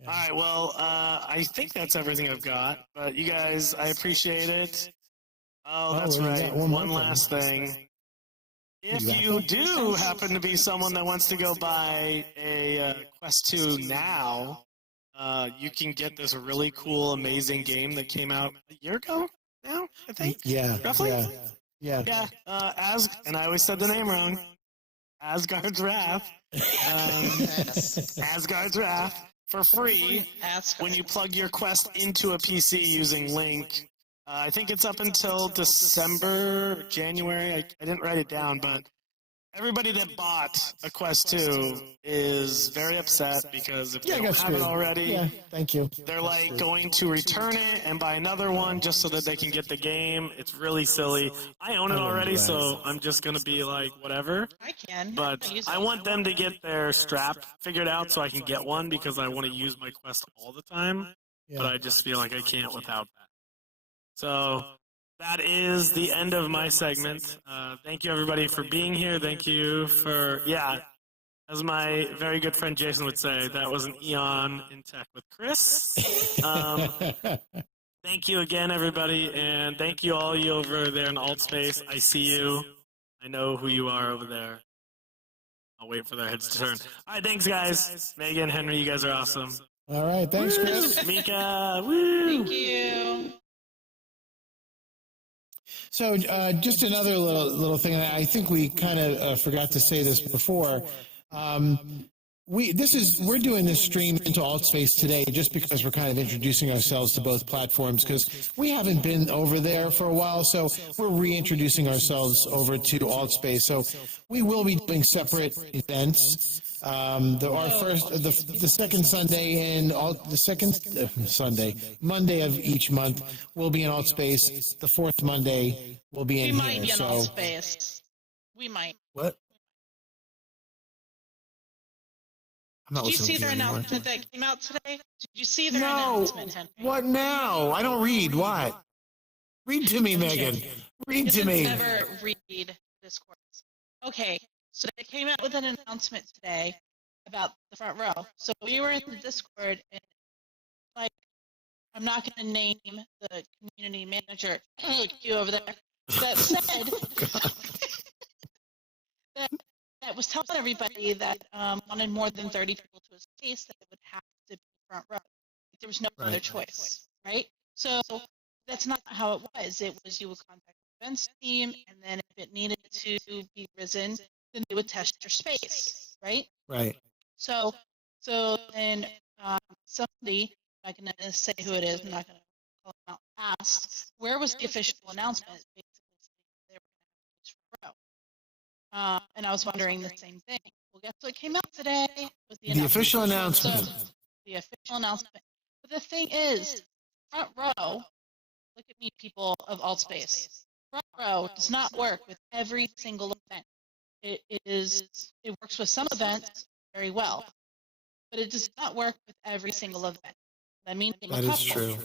right, well, I think that's everything I've got. But you guys, I appreciate it. Oh, that's right. One last thing. If you do happen to be someone that wants to go buy a Quest 2 now, you can get this really cool, amazing game that came out a year ago now, I think? Yeah. Roughly? Yeah. And I always said the name wrong. Asgard's Wrath. Asgard's Wrath for free when you plug your Quest into a PC using Link. I think it's up until December, January. I didn't write it down, but everybody that bought a Quest 2 is very upset because if they don't have it already, thank you. They're like going to return it and buy another one just so that they can get the game. It's really silly. I own it already, so I'm just going to be like, whatever. I can. But I want them to get their strap figured out so I can get one because I want to use my Quest all the time. But I just feel like I can't without that. So that is the end of my segment. Thank you, everybody, for being here. Thank you for, as my very good friend Jason would say, that was an Eon in Tech with Chris. Thank you again, everybody, and thank you all you over there in Altspace. I see you. I know who you are over there. I'll wait for their heads to turn. All right, thanks, guys. Megan, Henry, you guys are awesome. All right, thanks, Chris. Mika, woo! Thank you. So just another little thing, and I think we kind of forgot to say this before. We're doing this stream into Altspace today just because we're kind of introducing ourselves to both platforms because we haven't been over there for a while, so we're reintroducing ourselves over to Altspace. So we will be doing separate events. The second Sunday Monday of each month will be in Altspace. The fourth Monday will be in here. We might be in Altspace. We might. What? I'm not Did you listening see to their you anymore. announcement that came out today? Did you see their No. announcement, Henry? What now? I don't read. What? Read to me, Megan. Read to me. Never read Discord. Okay, so they came out with an announcement today about the front row. So we were in the Discord, and like, I'm not going to name the community manager, you over there, that said that was telling everybody that wanted more than 30 people to a space, that it would have to be front row. There was no other choice, right? So that's not how it was. It was you would contact the events team, and then if it needed to be risen, then they would test your space, right? Right. So then somebody, I'm not going to say who it is, I'm not going to call them out, asked, where was the official announcement? Basically, they were going to have front row. And I was wondering the same thing. Well, guess what came out today? Was the official announcement. So, the official announcement. But the thing is, front row, look at me, people of Altspace. Front row does not work with every single event. It works with some events very well, but it does not work with every single event. I mean, that is true.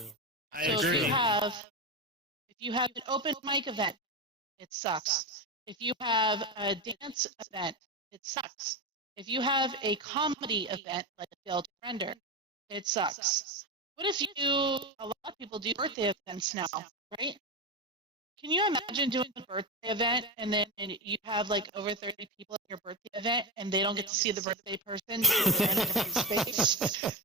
I agree. If you have an open mic event, it sucks. If you have a dance event, it sucks. If you have a comedy event like Failed to Render, it sucks. What if a lot of people do birthday events now, right? Can you imagine doing a birthday event and then you have like over 30 people at your birthday event and they don't get to see the birthday person because they don't have a free space?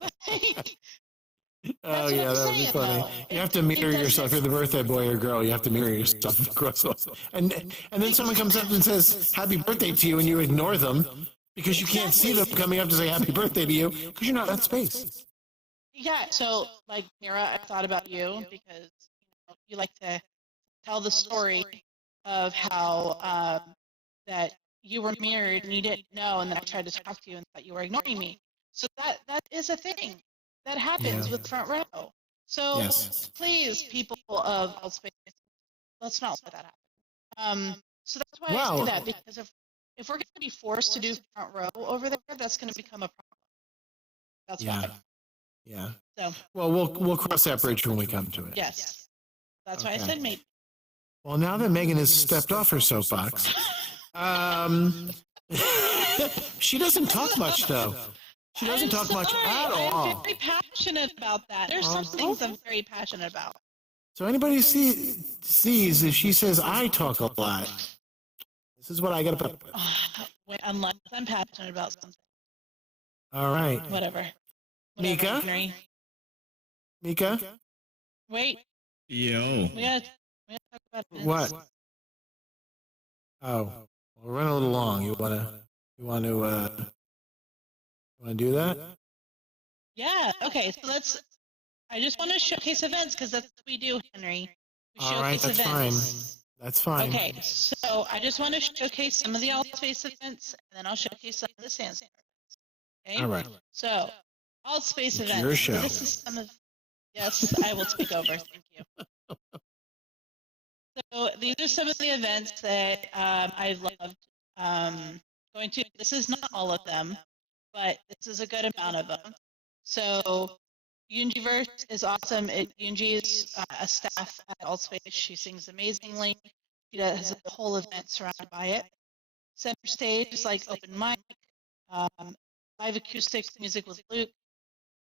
Oh yeah, that would be funny. You have to mirror yourself. You're the birthday boy or girl. You have to mirror yourself. And then someone comes up and says happy birthday to you, and you ignore them because you can't see them coming up to say happy birthday to you because you're not in that space. Yeah. So like Mira, I thought about you because you like to tell the story of how that you were mirrored and you didn't know, and then I tried to talk to you and thought you were ignoring me. So that is a thing. That happens with front row. So please, people of Altspace, let's not let that happen. So that's why I say that, because if we're going to be forced to do front row over there, that's going to become a problem. That's why. Yeah. So. Well, we'll cross that bridge when we come to it. Yes. That's why I said maybe. Well, now that Megan has stepped off her soapbox, she doesn't talk much though. She doesn't talk much at all. I'm very passionate about that. There's some things I'm very passionate about. So anybody sees if she says I talk a lot, this is what I got to put up with. Unless I'm passionate about something. All right. Whatever. Mika? Wait. Yo. We gotta talk about this. What? Oh, we're running a little long. You want to do that? Yeah. Okay. So I just want to showcase events because that's what we do, Henry. We all right. That's events. fine. That's fine. Okay. So I just want to showcase some of the Altspace events, and then I'll showcase some of the Sansar. Okay. All right. So Altspace events. Your show. This is some of. Yes, I will take over. Thank you. So these are some of the events that I loved going to. This is not all of them, but this is a good amount of them. So Yunjiverse is awesome. Yunji is a staff at Altspace. She sings amazingly. She has a whole event surrounded by it. Center stage is like open mic, live acoustic music with Luke.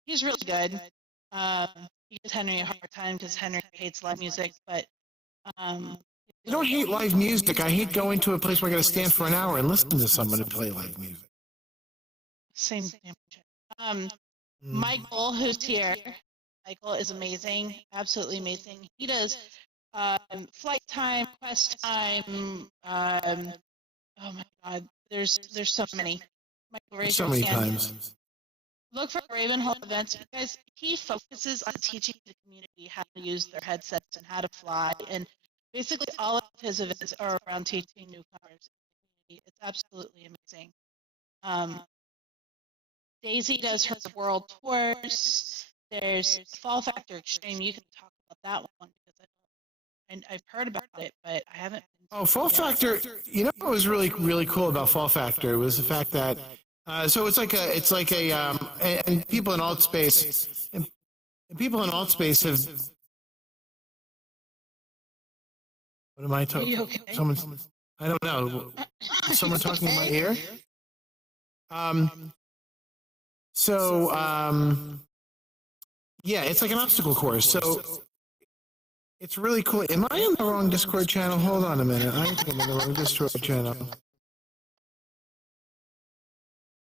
He's really good. He gives Henry a hard time because Henry hates live music, but I don't hate live music. I hate going to a place where I got to stand for an hour and listen to someone play live music. Same damn shit. Michael, who's here, Michael is amazing, absolutely amazing. He does flight time, quest time. Oh my God, there's so many. Michael, so many times. Look for Ravenhall events because he focuses on teaching the community how to use their headsets and how to fly, and basically all of his events are around teaching newcomers. It's absolutely amazing. Daisy does her world tours. There's Fall Factor Extreme. You can talk about that one because I've heard about it, but I haven't. Oh, Fall Factor! You know what was really cool about Fall Factor was the fact that So it's like a and people in Altspace and people in Altspace have. What am I talking? Okay? Someone's. I don't know. Someone talking in my ear. Yeah, it's like an obstacle course. So it's really cool. Am I in the wrong Discord channel? Hold on a minute. I think I'm in the wrong Discord channel.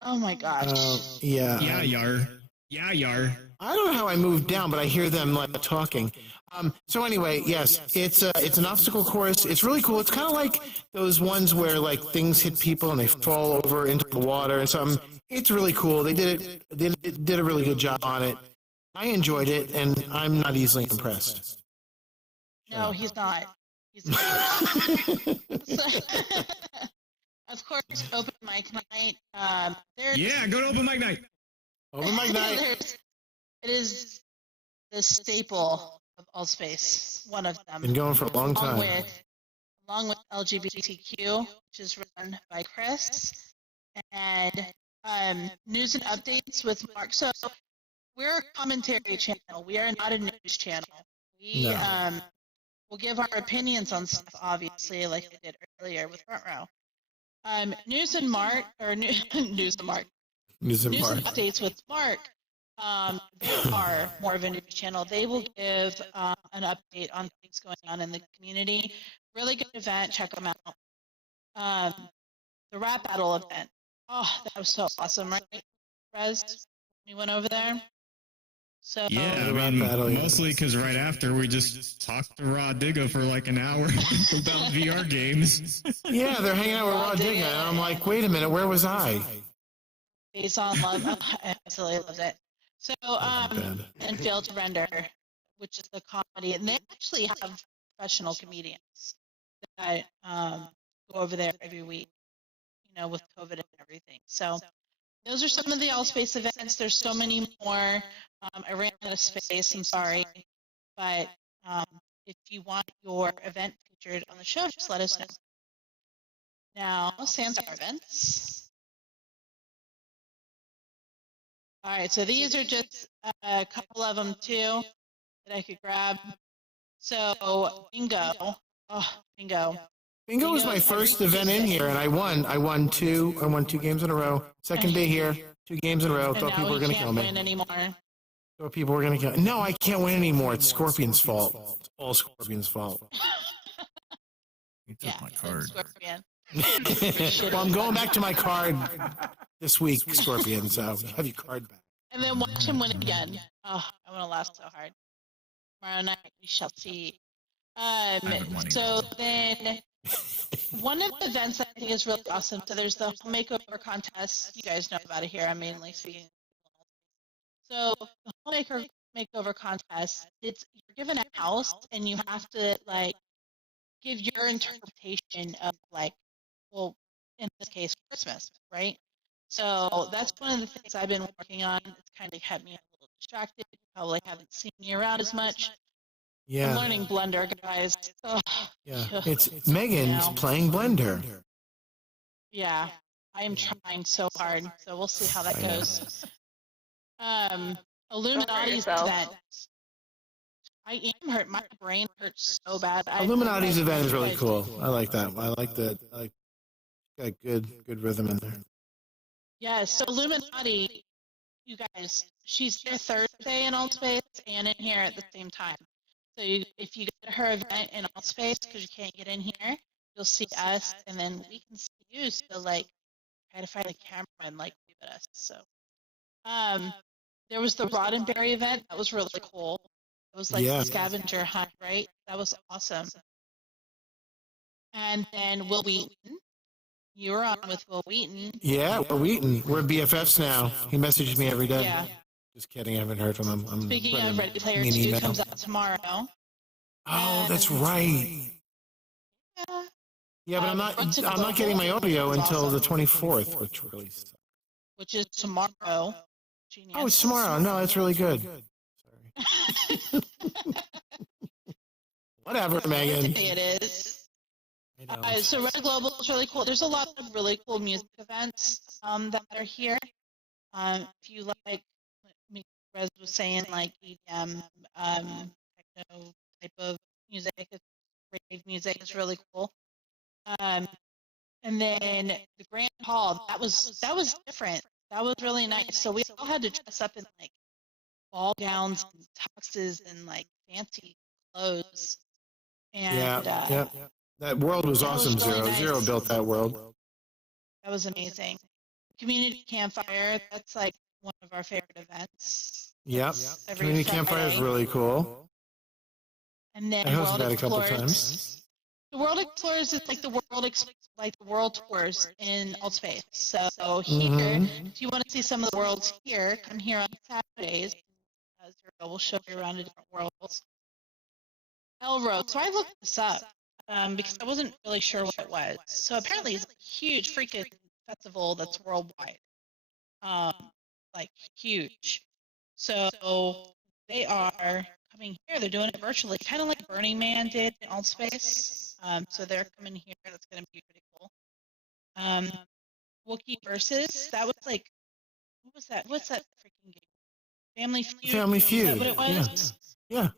Oh my gosh. Yeah. Yeah, yar. Yeah, yar. I don't know how I moved down, but I hear them like talking. So anyway, yes, it's an obstacle course. It's really cool. It's kind of like those ones where like things hit people and they fall over into the water and something. It's really cool. They did a really good job on it. I enjoyed it, and I'm not easily impressed. No, he's not. He's not. Of course, open mic night. Yeah, go to open mic night. Open mic night. It is the staple of Altspace. One of them. Been going for a long time. Along with LGBTQ, which is run by Chris, and news and updates with Mark. So we're a commentary channel. We are not a news channel. We will give our opinions on stuff, obviously, like I did earlier with Front Row. News and Mark, or news and Mark. News and updates with Mark. They are more of a news channel. They will give an update on things going on in the community. Really good event. Check them out. The rap battle event. Oh, that was so awesome, right? Rez, you went over there. So yeah, I mean, mostly because right after we just talked to Rod Digga for like an hour about VR games. Yeah, they're hanging out with Rod Digga, and I'm like, wait a minute, where was I? Based on love, I absolutely loved it. So, and Fail to Render, which is the comedy, and they actually have professional comedians that go over there every week, you know, with COVID and everything. So those are some of the Altspace events. There's so many more. I ran out of space, I'm sorry. But if you want your event featured on the show, just let us know. Now, Sansar events. All right, so these are just a couple of them, too, that I could grab. So, Bingo. Oh, Bingo. Bingo was my first event in here, and I won. I won two games in a row. Second day here, 2 games in a row. Thought people were going to kill me. Win anymore. Thought people were going to kill me. No, I can't win anymore. It's Scorpion's fault. It's all Scorpion's fault. You took my card. Well, I'm going back to my card this week, Scorpion, so have your card back. And then watch him win again. Oh, I want to laugh so hard. Tomorrow night, we shall see. So then, one of the events that I think is really awesome, so there's the home makeover contest. You guys know about it here. I'm mainly speaking. So the home makeover contest, you're given a house, and you have to, like, give your interpretation of, like, well, in this case, Christmas, right? So that's one of the things I've been working on. It's kind of kept me a little distracted. Probably haven't seen you around as much. Yeah. I'm learning Blender, guys. Oh, yeah, it's Megan's playing Blender. Yeah, I am trying so hard. So we'll see how that goes. Illuminati's event. I am hurt. My brain hurts so bad. Illuminati's event is really cool. I like that. I like that. Got good rhythm in there. Yeah, so Illuminati, you guys, she's here Thursday in Altspace and in here at the same time. So if you go to her event in Altspace, because you can't get in here, you'll see us, and then we can see you. So, like, try to find the camera and, like, wave at us. So, there was the Roddenberry event. That was really cool. It was like a scavenger hunt, right? That was awesome. And then Will Wheaton. You were on with Will Wheaton. Yeah, Will Wheaton. We're BFFs now. He messages me every day. Yeah. Just kidding. I haven't heard from him. Speaking of Ready Player 2, comes out tomorrow. Oh, that's right. Yeah, but I'm not getting my audio until the 24th, which is tomorrow. Genius. Oh, it's tomorrow. No, that's really good. Sorry. Whatever, Megan. It is. I So Red Global is really cool. There's a lot of really cool music events that are here. If you like, Rez was saying, like EDM, techno type of music, rave music is really cool. And then the Grand Hall, that was different. That was really nice. So we all had to dress up in like ball gowns and tuxes and like fancy clothes. And that world was awesome. Was really nice. Zero built that world. That was amazing. Community campfire, that's like one of our favorite events. Yep. Community campfire is really cool. And then I hosted that a couple times. The World Explorers is like the world tours in Altspace. So here, if you want to see some of the worlds here, come here on Saturdays. We'll show you around the different worlds. Road. So I looked this up because I wasn't really sure what it was. So apparently it's a huge freaking festival that's worldwide. Like huge. So they are coming here. They're doing it virtually, kind of like Burning Man did in Altspace. So they're coming here. That's going to be pretty cool. Wookiee Versus. That was like, what was that? What's that freaking game? Family Feud. Family Feud. Is that what it was? Yeah.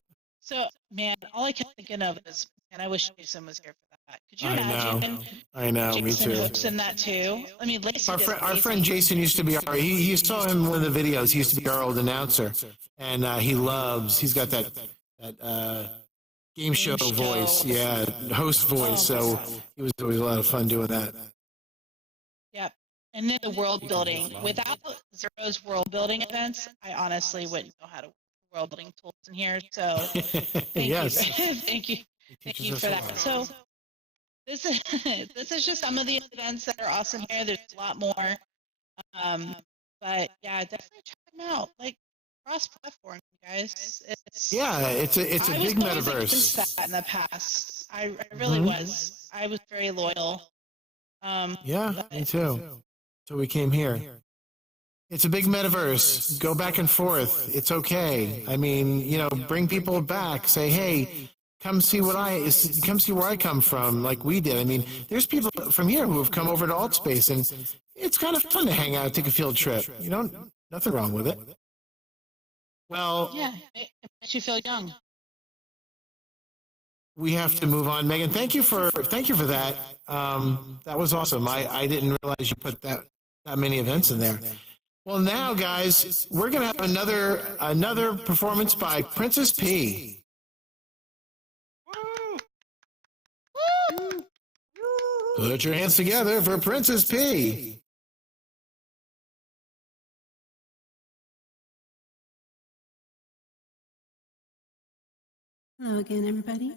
So, man, all I kept thinking of is, man, I wish Jason was here for that. Could you imagine? I know. Jason Me too. hosting that too. I mean, Our friend Jason used to be our. You saw him in one of the videos. He used to be our old announcer, and he's got that game show voice. Yeah, host voice. So it was always a lot of fun doing that. Yep. And then the world building. Without Zero's world building events, I honestly wouldn't know how to world building tools in here. So thank you for that. So this is just some of the events that are awesome here. There's a lot more. But yeah, definitely check them out. Like cross-platform, you guys. It's a big metaverse. I was that in the past. I really was. I was very loyal. Me too. So we came here. It's a big metaverse. Go back and forth. It's okay. I mean, bring people back. Say, hey, come see where I come from, like we did. I mean, there's people from here who have come over to Altspace, and it's kind of fun to hang out, take a field trip. Nothing wrong with it. Well, yeah, it makes you feel young. We have to move on, Megan. Thank you for that. That was awesome. I didn't realize you put that many events in there. Well, now, guys, we're going to have another performance by Princess Pea. Put your hands together for Princess Pea. Hello again, everybody.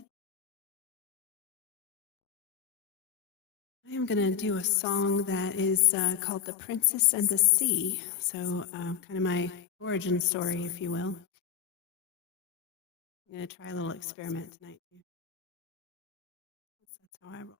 I am going to do a song that is called The Princess and the Sea. So kind of my origin story, if you will. I'm going to try a little experiment tonight. That's how I roll.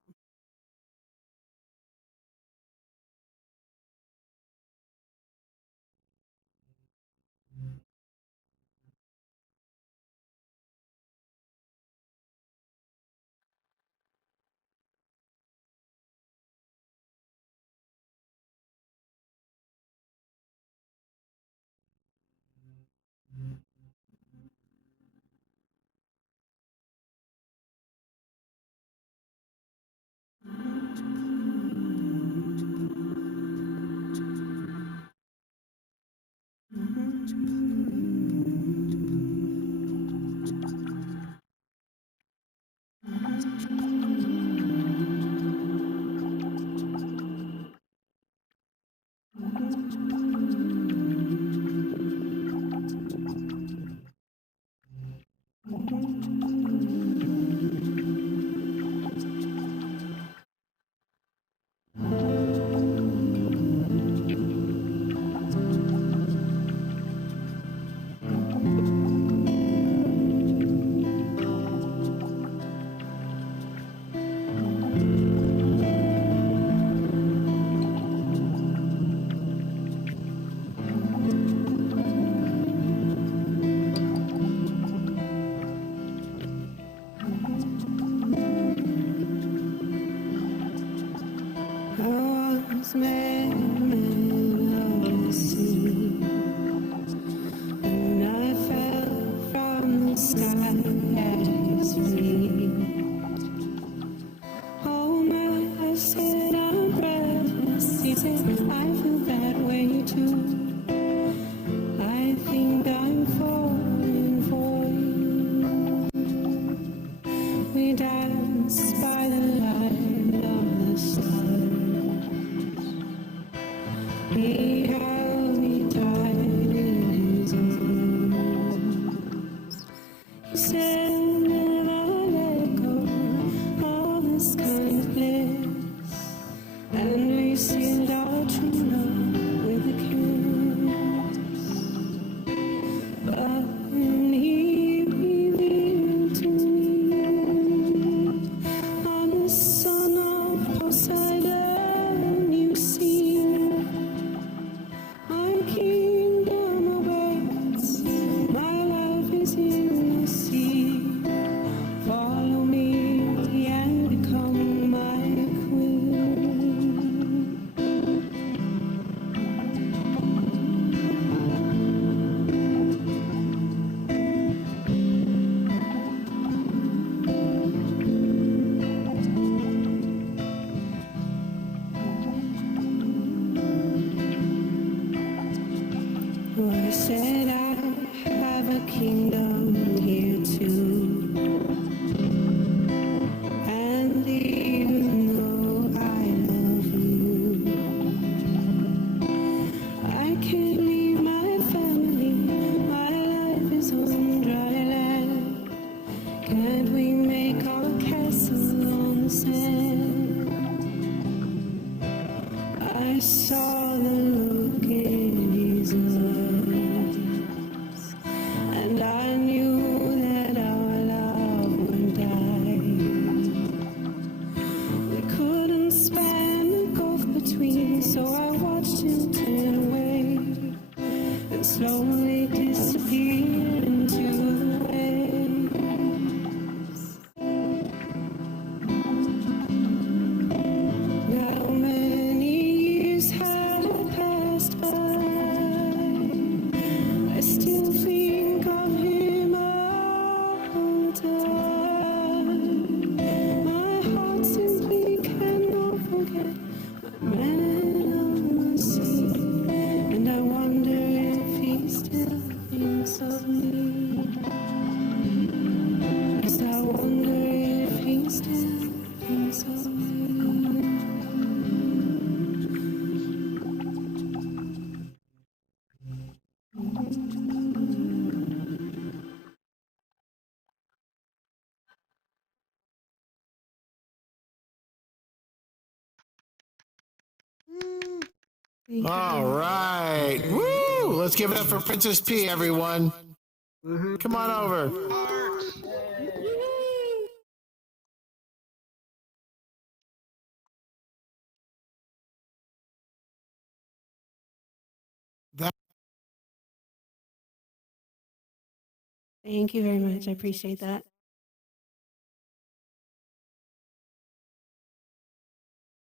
said I'll never let go of this kind of bliss, and we sealed our true love with a kiss. But when he revealed to me, I'm the son of Poseidon, you see, my kingdom awaits, my life is in the sea. Follow me and become my queen. I said I have a kingdom here too, and even though I love you, I can't leave my family. My life is on dry land. Can't we make our castle on the sand? I saw the look in his eyes, and I knew that our love would die. We couldn't span the gulf between, so I watched him turn away and slowly disappear into the waves. Now many years have passed by. I still think of him all the time. My heart simply cannot forget my man of the sea, and I wonder if he still thinks of me. Yes, I wonder if he still thinks of me. All right. Woo! Let's give it up for Princess Pea, everyone. Come on over. That Thank you very much. I appreciate that.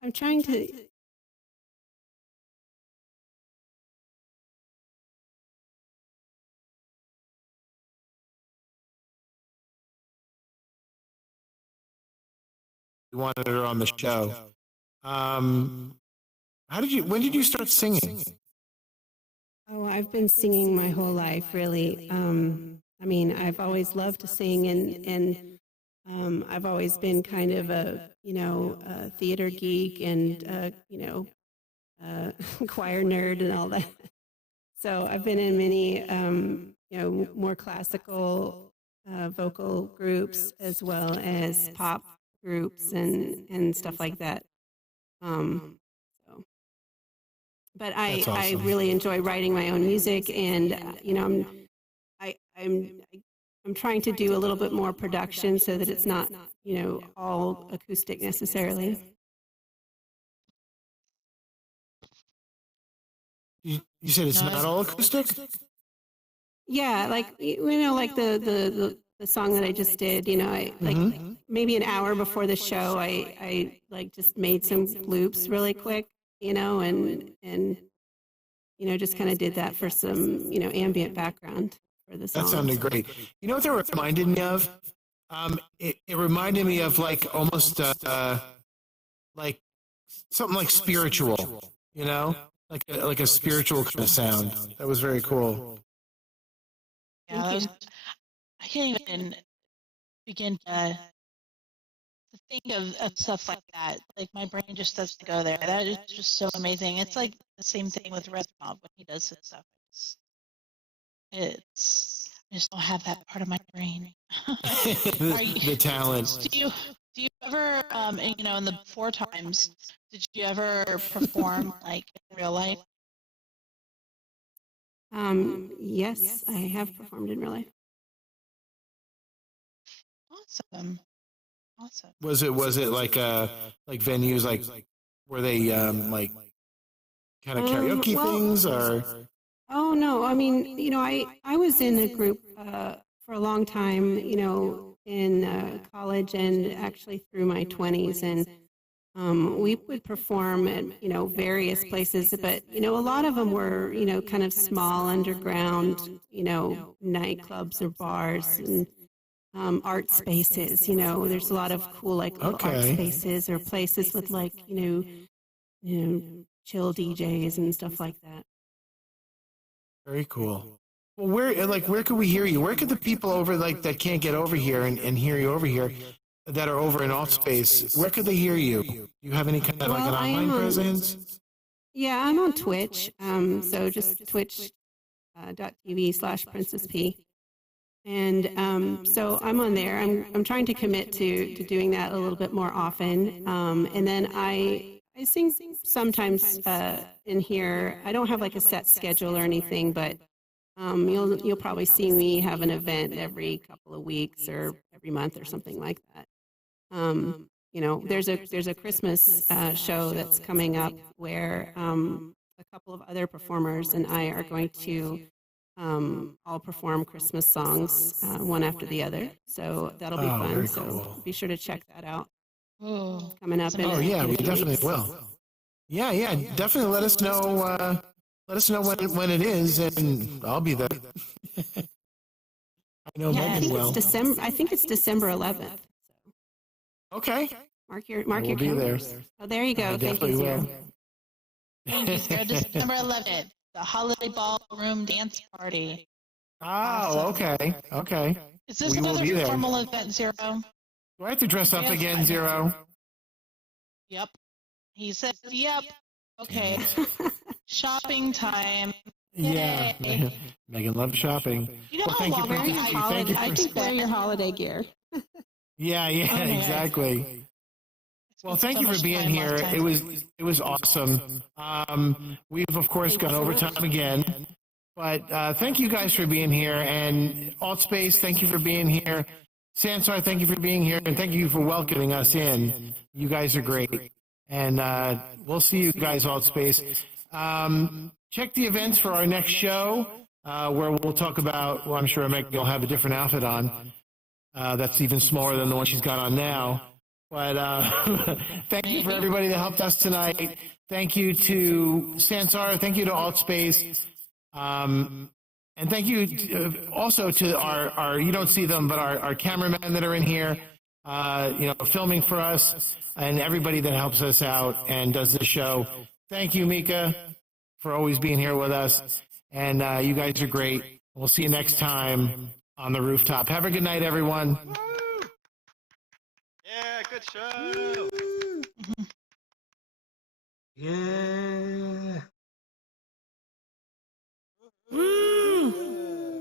I'm trying to. we wanted her on the show. When did you start singing? Oh, I've been singing my whole life, really. I mean, I've always loved to sing, and I've always been kind of a, a theater geek and, choir nerd and all that. So I've been in many, more classical vocal groups as well as pop groups and stuff like that. But That's I awesome. really enjoy writing my own music, and I'm trying to do a little bit more production so that it's not all acoustic necessarily. You said it's not all acoustic? Yeah, like like the song that I just did. Like maybe an hour before the show, I like just made some loops really quick. And just kind of did that for some, ambient background for the song. That sounded great. You know what that reminded me of? It reminded me of like almost like something like spiritual, like a spiritual kind of sound. That was very cool. Yeah, I can't even begin to think of stuff like that. Like my brain just doesn't go there. That is just so amazing. It's like the same thing with Red Mob when he does his stuff. just don't have that part of my brain. the talent. Do you ever, in the 4 times, did you ever perform like in real life? Yes, I have performed in real life. Awesome. Awesome. Was it like venues like were they like kind of karaoke things or? Oh no, I mean, I was in a group for a long time, in college and actually through my 20s, and we would perform at various places, but a lot of them were kind of small underground nightclubs or bars and art spaces. There's a lot of cool art spaces or places with chill DJs and stuff like that. Very cool. Well, where could we hear you? Where could the people over that can't get over here and hear you over here that are over in Altspace, where could they hear you? Do you have any kind of an online presence? Yeah, I'm on Twitch. So just twitch.tv/Princess Pea. And so I'm on there. I'm trying to commit to doing that a little bit more often. And then I sing sometimes in here. I don't have like a set schedule or anything, but you'll probably see me have an event every couple of weeks or every month or something like that. There's a Christmas show that's coming up where a couple of other performers and I are going to all perform Christmas songs one after the other. So that'll be fun. So cool. Be sure to check that out. Coming up. We definitely will. Yeah, definitely let us know. Let us know when it is, and I'll be there. I know Megan well. I think it's December 11th. Okay. Mark your be there. Oh, there you go. Thank you, Zero. December 11th, the Holiday Ballroom Dance Party. Oh, okay. Is this another formal event, Zero? Do I have to dress up again, Zero? Yep. He says, yep. Okay. Shopping time. Yeah. Megan loves shopping. Thank you, I think wear your holiday gear. Yeah, exactly. Well, thank you for being here. It was awesome. We've of course gone overtime again, but thank you guys for being here. And Altspace, thank you for being here. Sansar, thank you for being here, and thank you for welcoming us in. You guys are great, and we'll see you guys Altspace. Check the events for our next show, where we'll talk about. Well, I'm sure Megan will have a different outfit on. That's even smaller than the one she's got on now. But thank you for everybody that helped us tonight. Thank you to Sansar. Thank you to Altspace. And thank you also to our you don't see them, but our cameramen that are in here, filming for us, and everybody that helps us out and does this show. Thank you, Mika, for always being here with us. And you guys are great. We'll see you next time on the rooftop. Have a good night, everyone. Woo! Yeah, good show. Yeah. Woo!